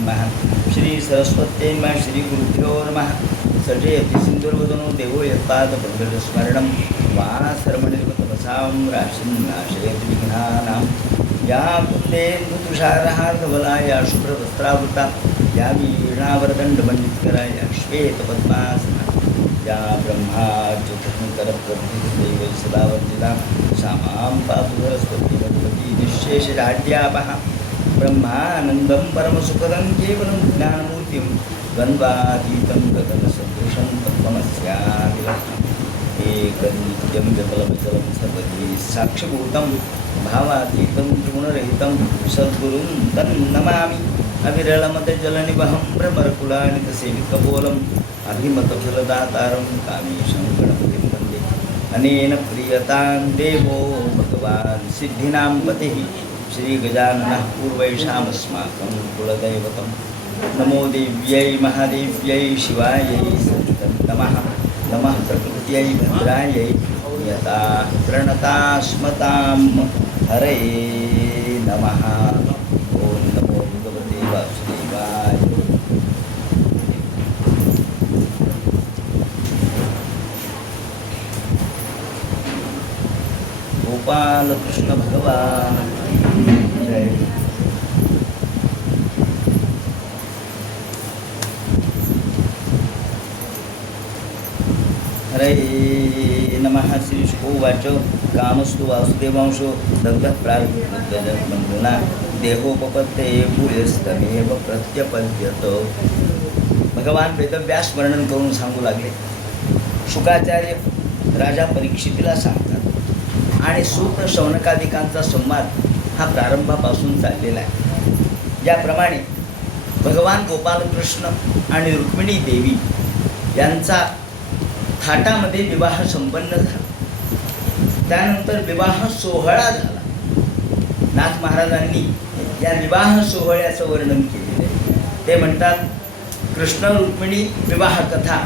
नमः श्री सरस्वत्यै नमः श्री गुरुभ्यो नमः सजयति सिन्दूर्वदनो देवो यत्पादपङ्कजस्मरणं वासरमणिर्गतवसां राशिं नाशयति विघ्नानां या कुन्देन्दुतुषारहार्धवला या शुभ्रवस्त्रावृता या वीणावरदण्डमण्डितकरा या श्वेतपद्मासना या ब्रह्माच्युतशङ्करप्रभृतिदेवै सदा वन्दिता सा मां पातु सरस्वती भगवती निःशेषजाड्यापः ब्रह्मानन्दं परमसुखदं केवलं ज्ञानमूर्तिं द्वन्द्वातीतं गगनसदृशं तत्त्वमस्यादिलक्ष्यम् एकनित्यं विफलविचलं सर्वधी साक्षिभूतं भावातीतं त्रिगुणरहितं सद्गुरुं तन्नमामि अविरलमदजलनिवहं भ्रमरकुलानितसेवितकपोलम् अभिमतफलदातारं कामेशं गणपतिं वन्दे अनेन प्रियतां देवो भगवान् सिद्धीनां पतिः श्रीगजाननः पूर्वैषामस्माकं कुलदैवतं नमो देव्यै महादेव्यै शिवायै सततं नमः नमः प्रकृत्यै भद्रायै यता प्रणतास्मतां हरये नमः ॐ नमो भगवते वासुदेवाय गोपाल कृष्ण भगवान जय। हरे नमः श्री शुकोवाच कामस्तु वासुदेवांशो दग्धः प्राग्बन्धना देहोपपत्ते भूयस्तमेव प्रत्यपद्यत। भगवान वेदव्यास वर्णन करून सांगू लागले. शुकाचार्य राजा परीक्षितीला सांगतात आणि सूत शौनकादिकांचा संवाद हा प्रारंभापासून चाललेला आहे. ज्याप्रमाणे भगवान गोपालकृष्ण आणि रुक्मिणी देवी यांचा थाटामध्ये विवाह संपन्न झाला. त्यानंतर विवाह सोहळा झाला. नाथ महाराजांनी या विवाह सोहळ्याचं वर्णन केलेलं आहे. ते म्हणतात कृष्ण रुक्मिणी विवाह कथा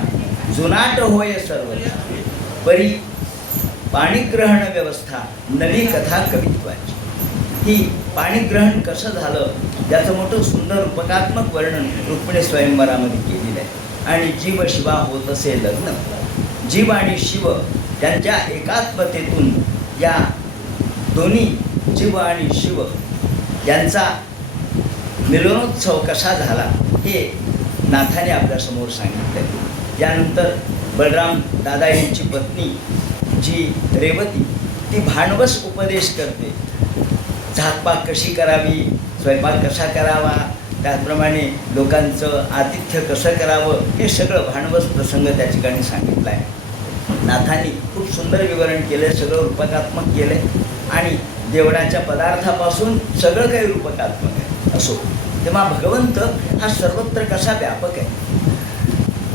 जुनाट होय सर्व परी पाणीग्रहण व्यवस्था नवी कथा कवित्वाची. ही पाणीग्रहण कसं झालं याचं मोठं सुंदर रूपकात्मक वर्णन रुक्मिणी स्वयंवरामध्ये केलेलं आहे. आणि जीव शिवा होत असे लग्न. जीव आणि शिव त्यांच्या एकात्मतेतून या दोन्ही जीव आणि शिव यांचा मिलनोत्सव कसा झाला हे नाथाने आपल्यासमोर सांगितलं आहे. यानंतर बलराम दादा यांची पत्नी जी रेवती ती भांडवस उपदेश करते. झाकपाक कशी करावी, स्वयंपाक कसा करावा, त्याचप्रमाणे लोकांचं आतिथ्य कसं करावं हे सगळं भांडवस प्रसंग त्या ठिकाणी सांगितला आहे. नाथांनी खूप सुंदर विवरण केलं आहे. सगळं रूपकात्मक केलं आहे आणि देवळाच्या पदार्थापासून सगळं काही रूपकात्मक आहे. असो तेव्हा भगवंत हा सर्वत्र कसा व्यापक आहे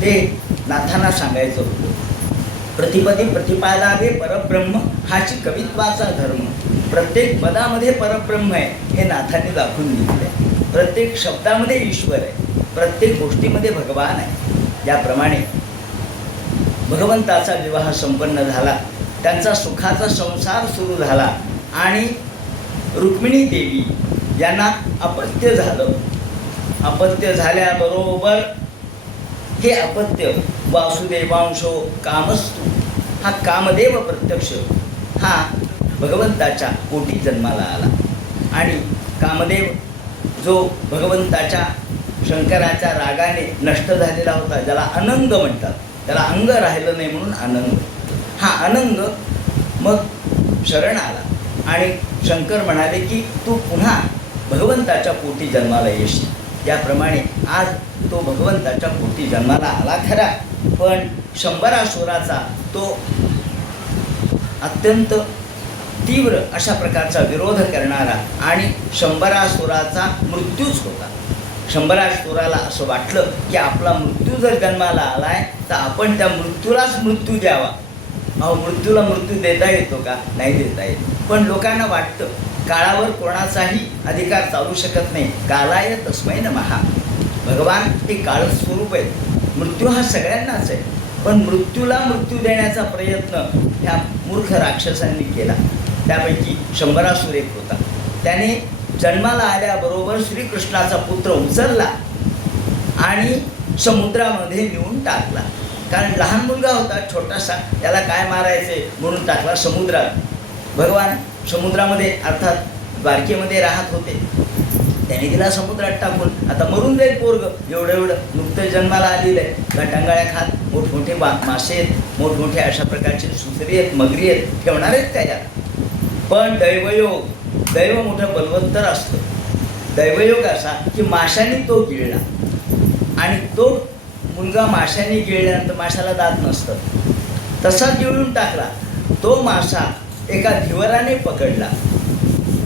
ते नाथांना सांगायचं होतं. प्रतिपदी प्रतिपादावे परब्रह्म हाची कवित्वाचा धर्म. प्रत्येक पदामध्ये परब्रह्म आहे हे नाथांनी दाखवून दिलेलं आहे. प्रत्येक शब्दामध्ये ईश्वर आहे. प्रत्येक गोष्टीमध्ये भगवान आहे. याप्रमाणे भगवंताचा विवाह संपन्न झाला. त्यांचा सुखाचा संसार सुरू झाला आणि रुक्मिणी देवी यांना अपत्य झालं. अपत्य झाल्याबरोबर हे अपत्य वासुदेवांशो कामस्तु हा कामदेव प्रत्यक्ष हा भगवंताच्या पोटी जन्माला आला. आणि कामदेव जो भगवंताच्या शंकराच्या रागाने नष्ट झालेला होता, ज्याला अनंग म्हणतात, त्याला अंग राहिलं नाही म्हणून अनंग. हा अनंग मग शरण आला आणि शंकर म्हणाले की तू पुन्हा भगवंताच्या पोटी जन्माला येशील. त्याप्रमाणे आज तो भगवंताच्या पोटी जन्माला आला खरा, पण शंभरासुराचा तो अत्यंत तीव्र अशा प्रकारचा विरोध करणारा आणि शंभरासुराचा मृत्यूच होता. शंभरासुराला असं वाटलं की आपला मृत्यू जर जन्माला आला आहे तर आपण त्या मृत्यूलाच मृत्यू द्यावा. अहो, मृत्यूला मृत्यू देता येतो का? नाही देता येत. पण लोकांना वाटतं काळावर कोणाचाही अधिकार चालू शकत नाही. कालाय तस्मै नमः. भगवान हे काळ स्वरूप आहे. मृत्यू हा सगळ्यांनाच आहे, पण मृत्यूला मृत्यू देण्याचा प्रयत्न ह्या मूर्ख राक्षसांनी केला. त्यापैकी शंभरासुर एक होता. त्याने जन्माला आल्याबरोबर श्रीकृष्णाचा पुत्र उचलला आणि समुद्रामध्ये नेऊन टाकला. कारण लहान मुलगा होता छोटासा, त्याला काय मारायचे म्हणून टाकला समुद्रात. भगवान समुद्रामध्ये अर्थात द्वारकेमध्ये राहत होते, त्याने तिला समुद्रात टाकून आता मरून जाईल पोरग. एवढं नुकतं जन्माला आलेलं आहे, गटांगाळ्या खात, मोठमोठे मासे आहेत, मोठमोठे अशा प्रकारचे सुसरी आहेत, मगरी आहेत, ठेवणार आहेत त्याच्यात. पण दैव मोठं बलवत्तर असतं. दैवयोग असा की माशाने तो गिळला आणि तो मुलगा माशाने गिळल्यानंतर माशाला दात नसतं, तसा गिळून टाकला. तो मासा एका धिवराने पकडला.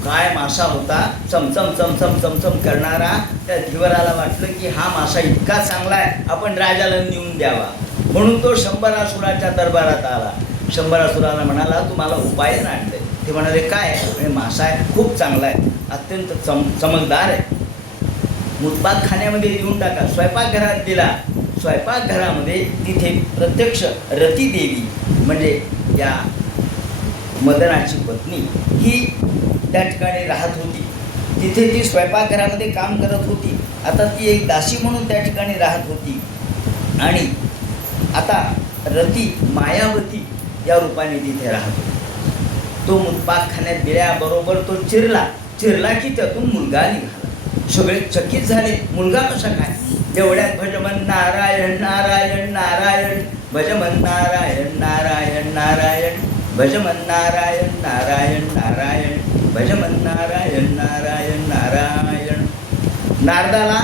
काय मासा होता, चमचम चमचम चमचम करणारा. त्या धिवराला वाटलं की हा मासा इतका चांगला आहे, आपण राजाला नेऊन द्यावा. म्हणून तो शंभरासुराच्या दरबारात आला. शंभरासुराला म्हणाला, तू मला उपायन आणलंय. ते म्हणाले, काय? म्हणजे मासा आहे, खूप चांगला आहे, अत्यंत चमकदार आहे, मुतपाकखान्यामध्ये देऊन टाका. स्वयंपाकघरात दिला. स्वयंपाकघरामध्ये तिथे प्रत्यक्ष रती देवी म्हणजे या मदनाची पत्नी ही त्या ठिकाणी राहत होती. तिथे ती स्वयंपाकघरामध्ये काम करत होती. आता ती एक दासी म्हणून त्या ठिकाणी राहत होती. आणि आता रती मायावती या रूपाने तिथे राहत होती. तो मुतपाकखान्यात गेल्याबरोबर तो चिरला की त्यातून मुलगा निघाला. सगळे चकित झाले, मुलगा कसा काय? तेवढ्यात भजमन नारायण नारायण नारायण, भजमन नारायण नारायण नारायण, भजमन नारायण नारायण नारायण, भजमन नारायण नारायण नारायण. नारदाला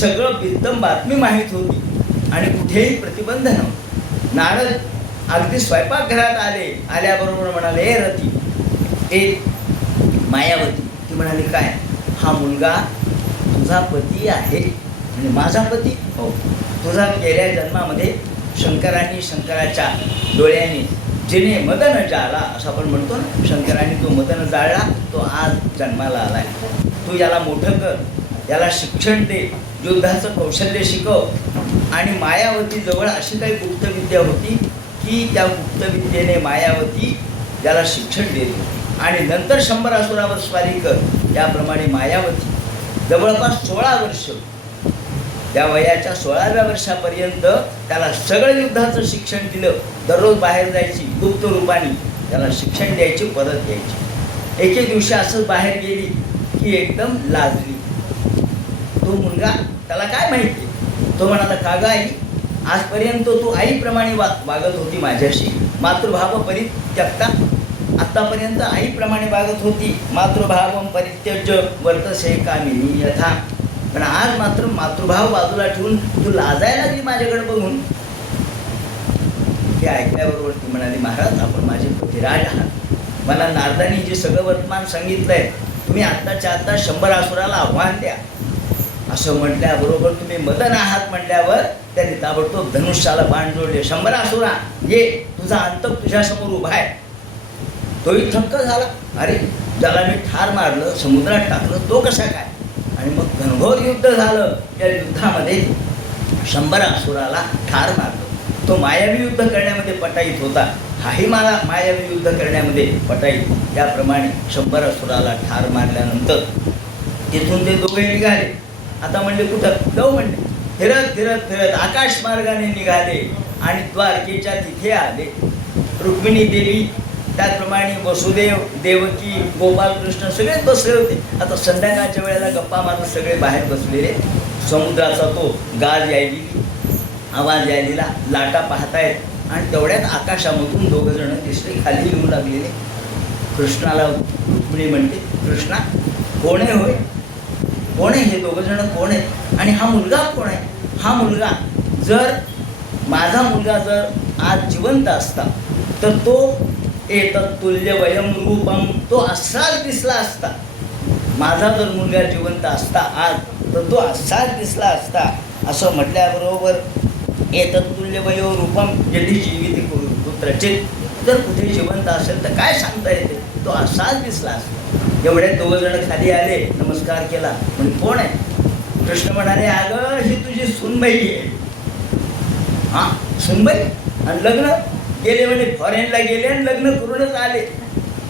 सगळं बिद्दम बातमी माहीत होती आणि कुठेही प्रतिबंध नव्हता. नारद अगदी स्वयंपाकघरात आल्याबरोबर म्हणाले, हे रती, ए मायावती. ती म्हणाली, काय? हा मुलगा तुझा पती आहे? म्हणजे माझा पती? हो. तुझा गेल्या जन्मामध्ये शंकराच्या डोळ्यांनी जिने मदन जाळला, असं आपण म्हणतो ना, शंकराने तो मदन जाळला, तो आज जन्माला आलाय. तू याला मोठं कर, याला शिक्षण दे, युद्धाचं कौशल्य शिकव. आणि मायावतीजवळ अशी काही गुप्तविद्या होती की त्या गुप्तविद्येने मायावती त्याला शिक्षण देत होती. आणि नंतर शंभरासुरावर स्वारी कर. त्याप्रमाणे मायावती जवळपास 16 वर्ष, त्या वयाच्या 16व्या वर्षापर्यंत त्याला सगळं युद्धाचं शिक्षण दिलं. दररोज बाहेर जायची, गुप्त रूपाने त्याला शिक्षण द्यायची, परत यायची. एके दिवशी असंच बाहेर गेली की एकदम लाजली. तो मुलगा, त्याला काय माहिती? तो म्हणाला, का ग आई, आजपर्यंत तू आईप्रमाणे वागत होती माझ्याशी, मातृभाव परित्यक्ता. आत्तापर्यंत आईप्रमाणे वागत होती, मातृभावम परित्यज्य वर्तसे कामिनी यथा. पण आज मात्र मातृभाव बाजूला ठेवून तू लाजायला लागली माझ्याकडे बघून. ते ऐकल्याबरोबर ती म्हणाली, महाराज, आपण माझे पतिराज आहात. मला नारदांनी जे सगळं वर्तमान सांगितलंय, तुम्ही आत्ताच्या आत्ता शंभरासुराला आव्हान द्या. असं म्हटल्याबरोबर तुम्ही मदन आहात म्हटल्यावर त्यांनी ताबडतोब धनुष्याला बाण जोडले. शंभरासुरा, ये, तुझा अंत तुझ्यासमोर उभा आहे. तोही थक्क झाला. अरे, ज्याला मी ठार मारलं, समुद्रात टाकलं, तो कसा काय? आणि मग घनघोर युद्ध झालं. या युद्धामध्ये शंभरासुराला ठार मारलं. तो मायावी युद्ध करण्यामध्ये पटाईत होता, हाही मला मायावी युद्ध करण्यामध्ये पटाईत. त्याप्रमाणे शंभरासुराला ठार मारल्यानंतर तिथून ते दोघे निघाले. आता म्हणले, कुठं जाऊ? म्हणले, फिरत आकाश मार्गाने निघाले आणि द्वारकेच्या तिथे आले. रुक्मिणी देवी, त्याचप्रमाणे वसुदेव, देवकी, गोपालकृष्ण सगळेच बसले होते. आता संध्याकाळच्या वेळेला गप्पा मारत सगळे बाहेर बसलेले. समुद्राचा तो गाज यायलेली, आवाज यायलेला, लाटा पाहतायत. आणि तेवढ्यात आकाशामधून दोघं जण दिसले, खाली येऊ लागलेले. कृष्णाला रुक्मिणी म्हणते, कृष्णा, कोण आहे? होय, कोण आहे हे दोघं जण? कोण आहे? आणि हा मुलगा कोण आहे? हा मुलगा, जर माझा मुलगा जर आज जिवंत असता तर तो एतत्तुल्य वयम रूपम, तो असाच दिसला असता. माझा जर मुलगा जिवंत असता आज तर तो असाच दिसला असता. असं म्हटल्याबरोबर एतत्तुल्य वयो रूपम यदि जीवित पुत्रचित, जर कुठे जिवंत असेल तर काय सांगता येते, तो असाच दिसला असता. एवढ्यात दोघं जण खाली आले, नमस्कार केला. म्हणजे कोण आहे? कृष्ण म्हणाले, अगं, ही तुझी सुनबाई आहे. हां, सुनबाई? आणि लग्न गेले म्हणे, फॉरेनला गेले आणि लग्न करूनच आले.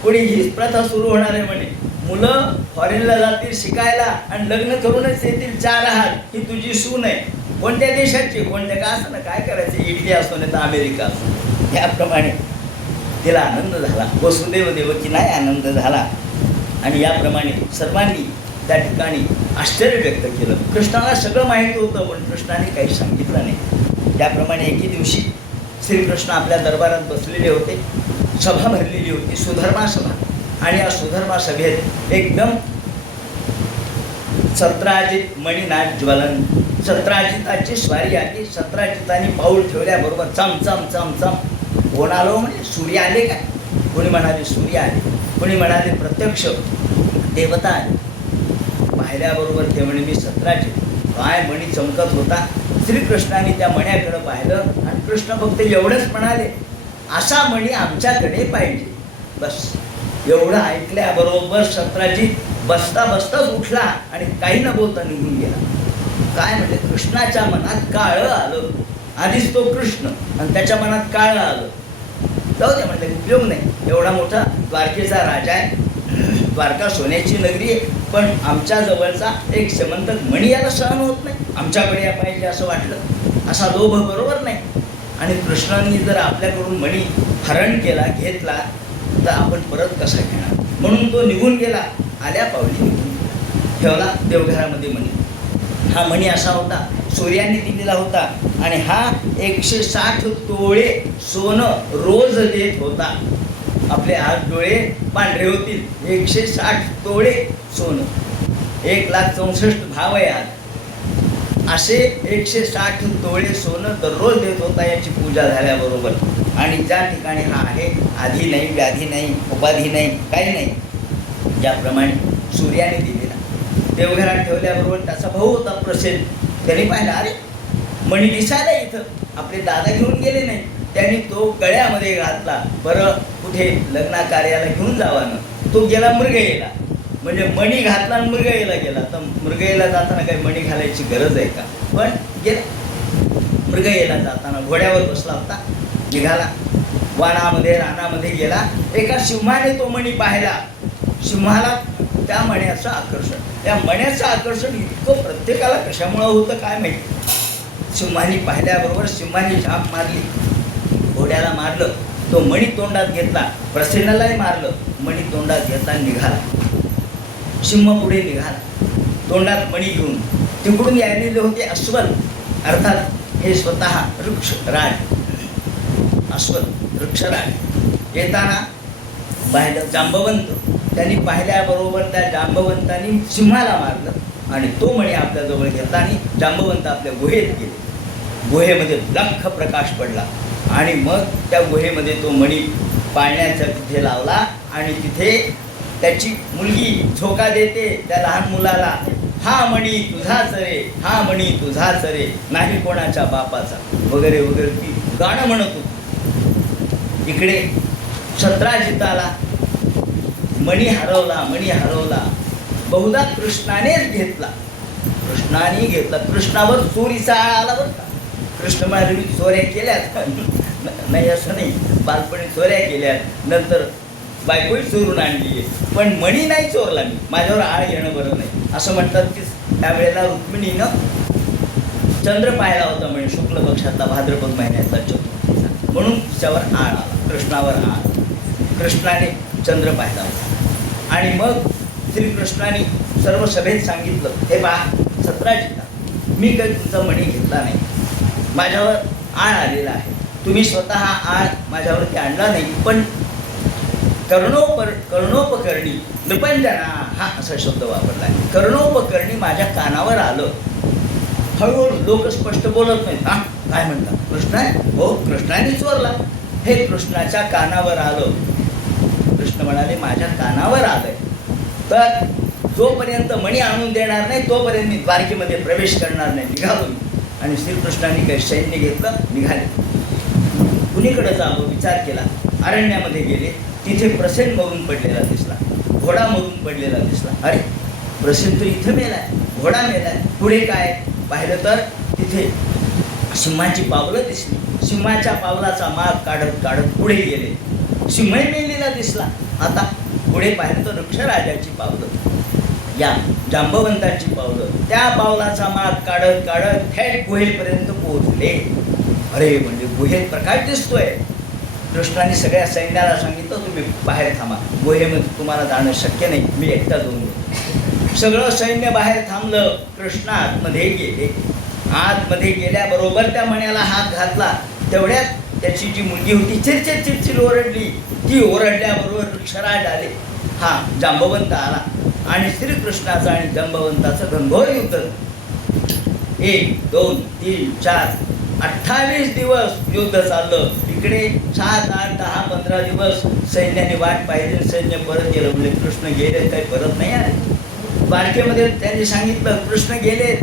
कोणी हीच प्रथा सुरू होणार आहे म्हणे. मुलं फॉरेनला जातील शिकायला आणि लग्न करूनच येतील 4 हात, ही तुझी सून आहे. कोणत्या देशाची, कोणत्या का असं ना, काय करायचं, इटली असो नाही तर अमेरिका असो. त्याप्रमाणे तिला आनंद झाला, वसुदेव देवकीलाही आनंद झाला. आणि याप्रमाणे सर्वांनी त्या ठिकाणी आश्चर्य व्यक्त केलं. कृष्णाला सगळं माहीत होतं, पण कृष्णाने काही सांगितलं नाही. त्याप्रमाणे एके दिवशी श्रीकृष्ण आपल्या दरबारात बसलेले होते. सभा भरलेली होती, सुधर्मा सभा. आणि या सुधर्मा सभेत एकदम सत्राजित मणिनाथ ज्वलन, सत्राजिताची स्वारी आली. सत्राजितांनी पाऊल ठेवल्याबरोबर चम चम चम चम कोण आलो म्हणजे सूर्य आले काय? कोणी म्हणाले सूर्य आले, कोणी म्हणाले प्रत्यक्ष देवता आले. पाहिल्याबरोबर ते म्हणे मी सत्राजित. काय मणी चमकत होता. श्रीकृष्णाने त्या मण्याकडे पाहिलं आणि कृष्ण फक्त एवढंच म्हणाले, असा मणी आमच्याकडे पाहिजे. बस एवढं ऐकल्याबरोबर सत्राजित बसता बसताच उठला आणि काही न बोलता निघून गेला. काय म्हणजे कृष्णाच्या मनात काळं आलं. आधीच तो कृष्ण आणि त्याच्या मनात काळं आलं. जाऊ दे म्हटलं, उपयोग नाही. एवढा मोठा द्वारकेचा राजा आहे, द्वारका सोन्याची नगरी आहे, पण आमच्या जवळचा एक श्रीमंतक मणी याला सहन होत नाही. आमच्याकडे या पाहिजे असं वाटलं. असा लोभ बरोबर नाही. आणि कृष्णांनी जर आपल्याकडून मणी हरण केला, घेतला, तर आपण परत कसा घेणार. म्हणून तो निघून गेला. आल्या पावली निघून ठेवला देवघरामध्ये मणी. हा मणी असा होता, सूर्याने दिलेला होता. आणि हा 160 तोळे सोनं रोज देत होता. आपले 8 डोळे पांढरे होतील, 160 तोळे सोनं. 1,64,00,000 भाव आहे आज. असे 160 तोळे सोनं दररोज देत होता याची पूजा झाल्याबरोबर. आणि ज्या ठिकाणी हा आहे, आधी नाही, व्याधी नाही, उपाधी नाही, काही नाही, ज्याप्रमाणे सूर्याने दिलेला. देवघरात ठेवल्याबरोबर त्याचा भाऊ होता प्रसेन. त्यांनी पाहिला, अरे मणी दिसायला इथं, आपले दादा घेऊन गेले नाही. त्यांनी तो गळ्यामध्ये घातला. बरं कुठे लग्ना कार्याला घेऊन जावानं, तो गेला मृगयेला. म्हणजे मणी घातला आणि मृगयेला गेला. तर मृगयेला जाताना काही मणी घालायची गरज आहे का? पण गेला. मृगयेला जाताना घोड्यावर बसला होता, निघाला. वानामध्ये रानामध्ये गेला. एका सिंहाने तो मणी पाहिला. सिंहाला त्या मण्याचं आकर्षण, त्या मण्याचं आकर्षण इतकं प्रत्येकाला कशामुळं होतं काय माहिती. सिंहाने पाहिल्याबरोबर सिंहाने झाप मारली, घोड्याला मारलं. तो मणी तोंडात घेतला, प्रसेनालाही मारलं. मणी तोंडात घेतला, निघाला. सिंह पुढे निघाला, तोंडात मणी घेऊन. तिकडून यायलेले होते अस्वल, अर्थात हे स्वतः वृक्षराज, अस्वल वृक्षराज. येताना पाहिलं जांबवंत. त्यांनी पाहिल्याबरोबर त्या जांबवंतांनी सिंहाला मारलं आणि तो मणी आपल्याजवळ घेतला आणि जांबवंत आपल्या गुहेत गेले. गुहेमध्ये लख्ख प्रकाश पडला आणि मग त्या गुहेमध्ये तो मणी पाळण्याचा तिथे लावला. आणि तिथे त्याची मुलगी झोका देते त्या लहान मुलाला, हा मणी तुझाच रे, हा मणी तुझाच रे, नाही कोणाच्या बापाचा, वगैरे वगैरे ती गाणं म्हणत होती. इकडे सत्राजिताला मणी हरवला, मणी हरवला. बहुधा कृष्णानेच घेतला, कृष्णाने घेतला. कृष्णावर चोरीचा आळ आला बरं का. कृष्ण म्हणाले मी चोऱ्या केल्यात नाही असं नाही, बालपणी चोऱ्या केल्यात, नंतर बायकोही चोरून आणली आहे, पण मणी नाही चोरला मी, माझ्यावर आळ येणं बरं नाही असं म्हणतात. की त्यावेळेला रुक्मिणीनं चंद्र पाहिला होता म्हणे, शुक्ल पक्षातला भाद्रपद महिन्यातला चतुर्थीचा, म्हणून तिच्यावर आळ आला, कृष्णावर आळ. कृष्णाने चंद्र पाहिला होता. आणि मग श्रीकृष्णाने सर्व सभेत सांगितलं, हे पहा सत्राजिता, मी काही तुमचा मणी घेतला नाही, माझ्यावर आळ आलेला आहे. तुम्ही स्वतः आळ माझ्यावरती आणला नाही, पण कर्णोपकरणी नृपंजना हा असा शब्द वापरला आहे. कर्णोपकरणी माझ्या कानावर आलं. हळूहळू लोक स्पष्ट बोलत नाहीत. हा काय म्हणतात, कृष्ण आहे? हो, कृष्णाने चोरला. हे कृष्णाच्या कानावर आलं. कृष्ण म्हणाले माझ्या कानावर आलंय, तर जोपर्यंत मणी आणून देणार नाही तोपर्यंत मी द्वारकेमध्ये प्रवेश करणार नाही, निघालो मी. आणि श्रीकृष्णाने काही सैन्य घेतलं, निघाले. कुणीकडे जावं विचार केला. अरण्यामध्ये गेले. तिथे प्रसेन मरून पडलेला दिसला, घोडा मरून पडलेला दिसला. अरे प्रसेन तर इथं मेलाय, घोडा मेलाय, पुढे काय पाहिलं तर तिथे सिंहाची पावलं दिसली. सिंहाच्या पावलाचा माग काढत काढत पुढे गेले. सिंहही मेलेला दिसला. आता पुढे पाहिलं तर वृक्षराजाची पावलं, या जांबवंताची पावलं, त्या पावलाचा माग काढत काढत थेट गुहेपर्यंत पोहोचले. अरे म्हणजे गुहेत प्रकाश दिसतोय. कृष्णाने सगळ्या सैन्याला सांगितलं तुम्ही बाहेर थांबा, गुहेमध्ये तुम्हाला जाणं शक्य नाही, मी एकटा जाऊन येतो. सगळं सैन्य बाहेर थांबलं. कृष्ण आतमध्ये गेले. आतमध्ये गेल्याबरोबर त्या मण्याला हात घातला. तेवढ्यात त्याची जी मुलगी होती चिरचिर चिरचिर ओरडली. ती ओरडल्याबरोबर वृक्षराज आले. हा जांबवंत आला आणि श्रीकृष्णाचं आणि जांबवंताचं घनघोर युद्ध. 1 2 3 4 28 दिवस युद्ध चाललं. इकडे 7 8 10 15 दिवस सैन्याने वाट पाहिली. सैन्य परत गेलं. म्हणजे कृष्ण गेले, काही परत नाही आले. द्वारकेमध्ये त्यांनी सांगितलं कृष्ण गेले,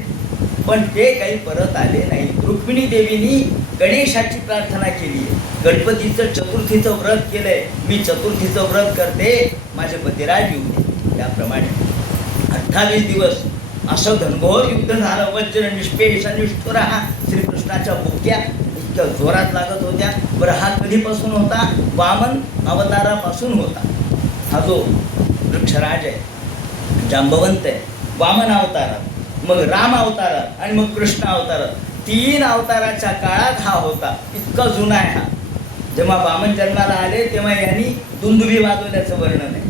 पण ते काही परत आले नाही. रुक्मिणी देवीनी गणेशाची प्रार्थना केली आहे. गणपतीचं चतुर्थीचं व्रत केलंय. मी चतुर्थीचं व्रत करते, माझे पतिराज येऊ दे. त्याप्रमाणे 28 दिवस असं घनघोर युद्ध झालं. वज्र निष्पेष निष्ठुर हा श्रीकृष्णाच्या बुक्या इतक्या जोरात लागत होत्या. बरं हा कधीपासून होता? वामन अवतारापासून होता. हा जो वृक्षराज आहे, जांबवंत आहे, वामन अवतारात, मग राम अवतारात आणि मग कृष्ण अवतारात, 3 अवताराच्या काळात हा होता. इतका जुना आहे हा. जेव्हा वामन जन्माला आले तेव्हा यांनी दुंदुभी वाजवल्याचं वर्णन आहे.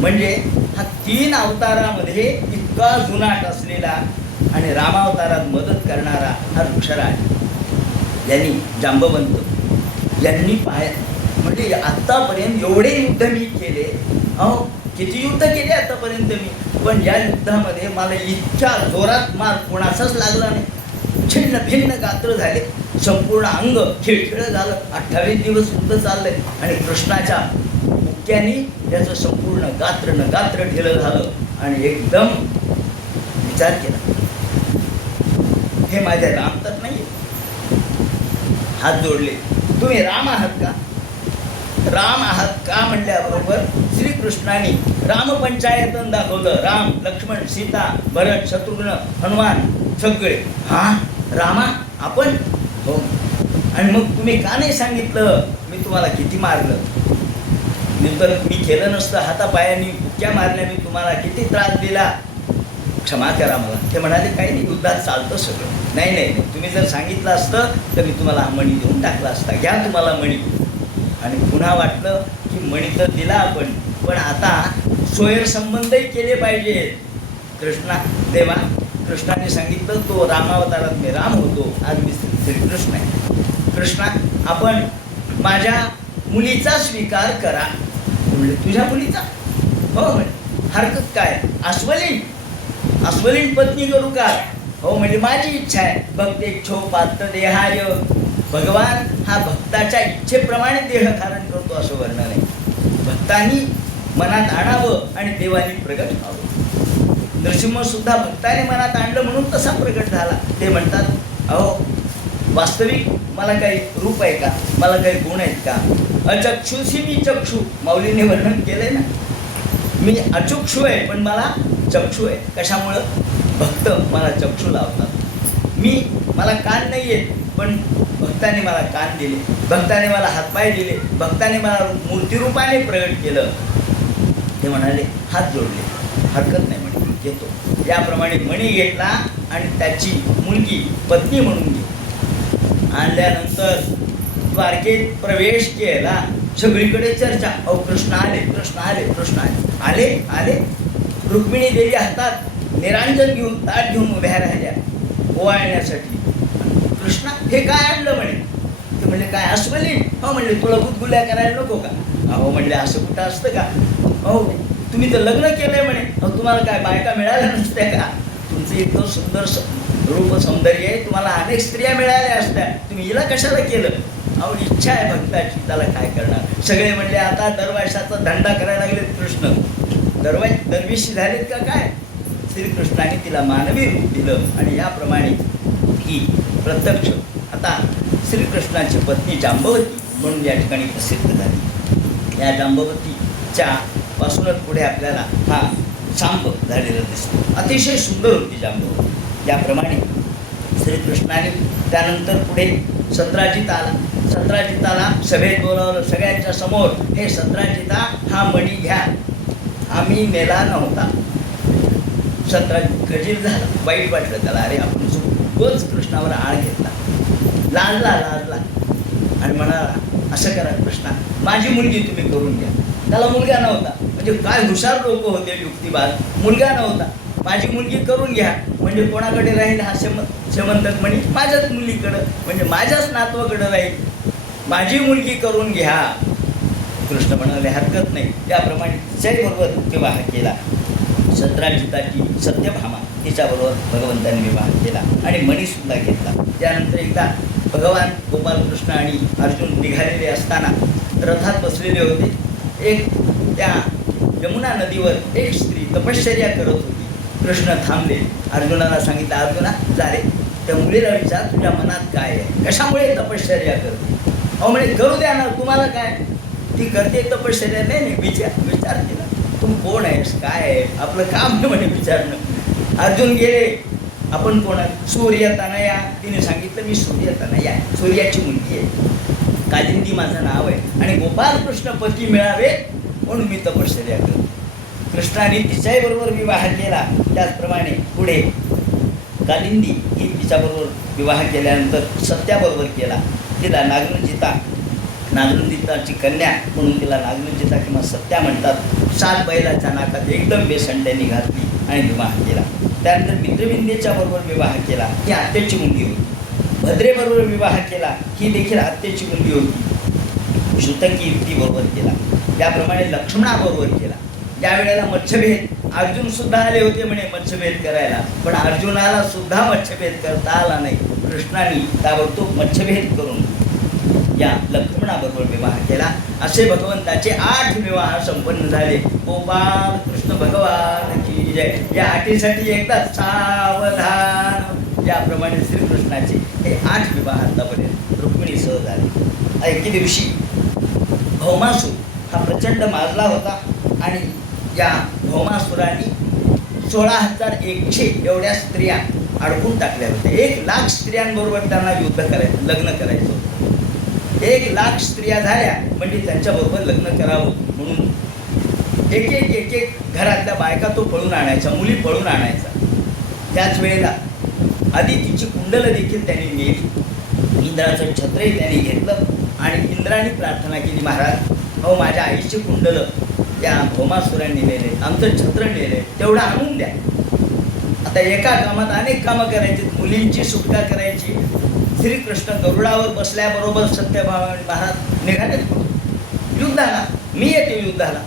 म्हणजे हा 3 अवतारामध्ये इतका जुनाट असलेला आणि रामावतारात मदत करणारा हा वृक्षराज यांनी जांबवंत यांनी म्हणजे आत्तापर्यंत एवढे युद्ध मी केले. अहो किती युद्ध केले आतापर्यंत मी, पण या युद्धामध्ये मला इतक्या जोरात मार कोणाचाच लागला नाही. छिन्न भिन्न गात्र झाले, संपूर्ण अंग खिळखिळं झालं. 28 दिवस युद्ध चाललंय आणि कृष्णाच्या मुक्यानी त्याचं संपूर्ण गात्र न गात्र ढिलं झालं. आणि एकदम विचार केला, हे माझे राम तर नाही. हात जोडले, तुम्ही राम आहात का? राम आहात का म्हणल्याबरोबर श्रीकृष्णाने रामपंचायतन दाखवलं. राम, लक्ष्मण, सीता, भरत, शत्रुघ्न, हनुमान सगळे. हा रामा आपण? हो. आणि मग तुम्ही का नाही सांगितलं मी तुम्हाला किती मारलं? नंतर मी केलं नसतं, हातापायाने बुक्या मारल्या, मी तुम्हाला किती त्रास दिला, क्षमा करा मला. ते म्हणाले काही नाही, युद्धात चालतं सगळं. नाही नाही नाही, तुम्ही जर सांगितलं असतं तर मी तुम्हाला हा मणी देऊन टाकला असता. घ्या तुम्हाला मणी. आणि पुन्हा वाटलं की मणी तर दिला आपण, पण आता सोयर संबंधही केले पाहिजेत. देवा कृष्णाने सांगितलं तो रामावतारात मी राम होतो, आज मी श्रीकृष्ण आहे. कृष्णा आपण माझ्या मुलीचा स्वीकार करा. म्हणजे तुझ्या मुलीचा? हो म्हणजे हरकत काय? अस्वलीन पत्नी करू का? हो म्हणजे माझी इच्छा आहे. भक्त इच्छो पात्र देहाय. भगवान हा भक्ताच्या इच्छेप्रमाणे देह धारण करतो असं वर्णन आहे. भक्तांनी मनात आणावं आणि देवानी प्रगट व्हावं. नरसिंह सुद्धा भक्ताने मनात आणलं म्हणून तसा प्रगट झाला. ते म्हणतात अहो वास्तविक मला काही रूप आहे का? मला काही गुण आहेत का? अचक्षुषी मी चक्षु. माऊलीने वर्णन केलंय ना, मी अचक्षु आहे पण मला चक्षु आहे. कशामुळं? भक्त मला चक्षु लावतात. मला कान नाही आहेत पण भक्ताने मला कान दिले, भक्ताने मला हातपाय दिले, भक्ताने मला मूर्तिरूपाने प्रगट केलं. ते म्हणाले हात जोडले, हरकत नाही म्हणे घेतो. याप्रमाणे मणी घेतला आणि त्याची मुलगी पत्नी म्हणून घेतली. आणल्यानंतर द्वारकेत प्रवेश केला. सगळीकडे चर्चा. अहो कृष्ण आले, कृष्ण आले, कृष्ण आले, आले आले. रुक्मिणी देवी हातात निरांजन घेऊन ताट घेऊन उभ्या राहिल्या ओवाळण्यासाठी. कृष्णा हे काय आणलं म्हणे? ते म्हणले काय अस्वलीन? हो म्हणले तुला गुदगुल्या करायला नको का? अहो म्हणले असं कुठं असतं का? हो तुम्ही तर लग्न केलंय म्हणे. अहो तुम्हाला काय बायका मिळाल्या नसत्या का? तुमचं इतकं सुंदर रूप सौंदर्य आहे, तुम्हाला अनेक स्त्रिया मिळाल्या असत्या, तुम्ही हिला कशाला केलं? अहो इच्छा आहे भक्ताची, त्याला काय करणार? सगळे म्हणले आता दरवर्षाचा धंदा करायला लागले कृष्ण. दरवेशी झालेत का काय? श्रीकृष्णाने तिला मानवी रूप दिलं आणि याप्रमाणे ही प्रत्यक्ष आता श्रीकृष्णाची पत्नी जांबवती म्हणून या ठिकाणी प्रसिद्ध झाली. या जांबवतीच्या पासूनच पुढे आपल्याला हा सांब झालेला दिसतो. अतिशय सुंदर होती जांबवती. याप्रमाणे श्रीकृष्णाने त्यानंतर पुढे सत्राजिताला सभेत बोलावलं सगळ्यांच्या समोर. हे सत्राजिता हा मणी घ्या. आम्ही नेला नव्हता. सतरा खजीर झाला, वाईट वाटलं त्याला, अरे आपण खूपच कृष्णावर आळ घेतला. लाजला आणि म्हणाला, असं करा कृष्णा, माझी मुलगी तुम्ही करून घ्या. त्याला मुलगा नव्हता, म्हणजे काय हुशार लोक होते युक्तिवाद. मुलगा नव्हता, माझी मुलगी करून घ्या. म्हणजे कोणाकडे राहील हा शेमंतक म्हणे, माझ्याच मुलीकडं, म्हणजे माझ्याच नातवाकडं राहील. माझी मुलगी करून घ्या. कृष्ण म्हणाले हरकत नाही. त्याप्रमाणे तिच्याबरोबर विवाह केला. शत्राजिताची सत्यभामा तिच्याबरोबर भगवंतांनी विवाह केला आणि मणीसुद्धा घेतला. त्यानंतर एकदा भगवान गोपालकृष्ण आणि अर्जुन निघालेले असताना रथात बसलेले होते. एक त्या यमुना नदीवर एक स्त्री तपश्चर्या करत होती. कृष्ण थांबले. अर्जुनाला सांगितलं, अर्जुना जा रे, त्या मुलीला विचार तुझ्या मनात काय आहे, कशामुळे तपश्चर्या करते. अहो म्हणे करू द्या ना, तुम्हाला काय, ती करते तपश्चर्या. नाही विचार केला, तू कोण आहेस, काय आहे, आपलं काम नाही म्हणे विचारणं. अर्जुन गेले, आपण कोण आहे, सूर्य तनया. तिने सांगितलं मी सूर्य तनया आहे, सूर्याची मुलगी आहे, कालिंदी माझं नाव आहे आणि गोपालकृष्ण पती मिळावे म्हणून मी तपश्चर्या करतो. कृष्णाने तिच्याही बरोबर विवाह केला. त्याचप्रमाणे पुढे कालिंदी ही तिच्याबरोबर विवाह केल्यानंतर सत्याबरोबर केला. तिला नागनंदिताची कन्या म्हणून तिला नागनंदिता किंवा सत्या म्हणतात. 7 बैलाच्या नाकात एकदम बेसन त्यांनी घातली आणि विवाह केला. त्यानंतर मित्रविंदेच्या बरोबर विवाह केला, ही आत्याची मुलगी होती. भद्रेबरोबर विवाह केला, ही देखील आत्याची मुलगी होती. श्रुतंकी युक्तीबरोबर केला. त्याप्रमाणे लक्ष्मणाबरोबर केला. त्यावेळेला मत्स्यभेद अर्जुन सुद्धा आले होते म्हणे मत्स्यभेद करायला, पण अर्जुनाला सुद्धा मत्स्यभेद करता आला नाही. कृष्णाने ताबडतोब मत्स्यभेद करून या लक्ष्मणाबरोबर विवाह केला. असे भगवंताचे 8 विवाह संपन्न झाले. गोपाल कृष्ण भगवान की जय. या आठीसाठी एकदा सावधान. याप्रमाणे श्रीकृष्णाचे हे 8 विवाह आतापर्यंत रुक्मिणीसह झाले. एके दिवशी भौमासूर हा प्रचंड माजला होता आणि या भौमासुराने 16,100 एवढ्या स्त्रिया अडकून टाकल्या होत्या. 1,00,000 स्त्रियांबरोबर त्यांना युद्ध करायचं, लग्न करायचं होतं. 1,00,000 स्त्रिया झाल्या म्हणजे त्यांच्याबरोबर लग्न करावं म्हणून एक घरातल्या बायका तो पळून आणायचा, मुली पळून आणायचा. त्याच वेळेला आदितीची कुंडलं देखील त्यांनी नेली. इंद्राचं छत्रही त्यांनी घेतलं आणि इंद्राने प्रार्थना केली, महाराज अहो माझ्या आईची कुंडलं त्या भौमासुरांनी नेले, आमचं छत्र नेले, तेवढं आणून द्या. आता एका कामात अनेक कामं करायची, मुलींची सुटका करायची. श्रीकृष्ण गरुडावर बसल्याबरोबर सत्यभामा महाराज निघाले युद्धाला, मी येते युद्धाला.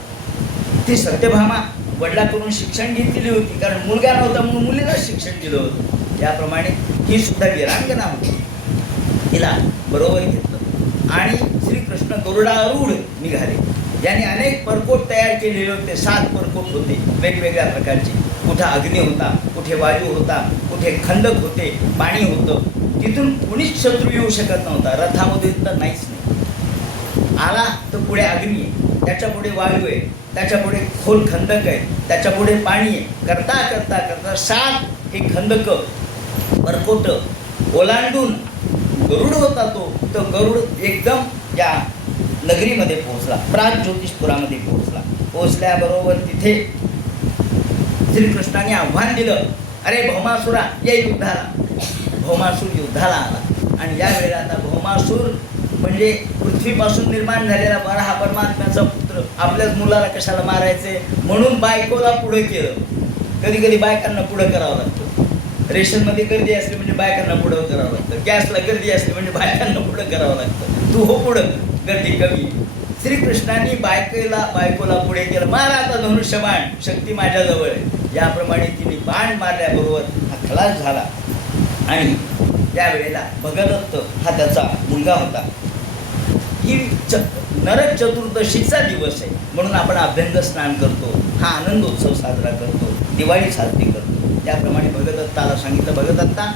ती सत्यभामा वडिलाकडून शिक्षण घेतलेली होती, कारण मुलगा नव्हता म्हणून मुलीला शिक्षण दिलं होतं. त्याप्रमाणे ही सुद्धा वीरांगना होती. तिला बरोबर घेतलं आणि श्रीकृष्ण गरुडारूढ निघाले. यांनी अनेक परकोट तयार केलेले होते. 7 परकोट होते वेगवेगळ्या प्रकारचे. कुठे अग्नी होता, कुठे वायू होता, कुठे खंदक होते, पाणी होतं. तिथून कोणीच शत्रू येऊ शकत नव्हता. रथामध्ये तर नाहीच नाही. आला तर पुढे अग्नी आहे, त्याच्या पुढे वायू आहे, त्याच्या पुढे खोल खंदक आहे, त्याच्या पुढे पाणी आहे. करता करता करता 7 हे खंदक परकोट ओलांडून गरुड होता तो गरुड एकदम या नगरीमध्ये पोहोचला, प्रागज्योतिषपुरामध्ये पोहोचल्याबरोबर तिथे श्रीकृष्णाने आव्हान दिलं, अरे भौमासुरा ये युद्धाला. भौमासूर युद्धाला आला आणि या वेळेला आता भौमासूर म्हणजे पृथ्वीपासून निर्माण झालेला वराह परमात्म्याचा पुत्र. आपल्याच मुलाला कशाला मारायचे म्हणून बायकोला पुढं केलं. कधी कधी बायकांना पुढं करावं लागतं. रेशनमध्ये गर्दी असली म्हणजे बायकांना पुढं करावं लागतं. गॅसला गर्दी असली म्हणजे बायकांना पुढं करावं लागतं. तू हो पुढं, गर्दी कमी. श्रीकृष्णाने बायकोला पुढे केलं, मारा आता धनुष्यबाण, शक्ती माझ्याजवळ आहे. याप्रमाणे तिने बाण मारल्याबरोबर हा खलास झाला. आणि त्यावेळेला भगदत्त हा त्याचा मुलगा होता. ही नरक चतुर्दशीचा दिवस आहे म्हणून आपण अभ्यंग स्नान करतो, हा आनंदोत्सव साजरा करतो, दिवाळी साजरी करतो. त्याप्रमाणे भगदत्ताला सांगितलं, भगदत्ता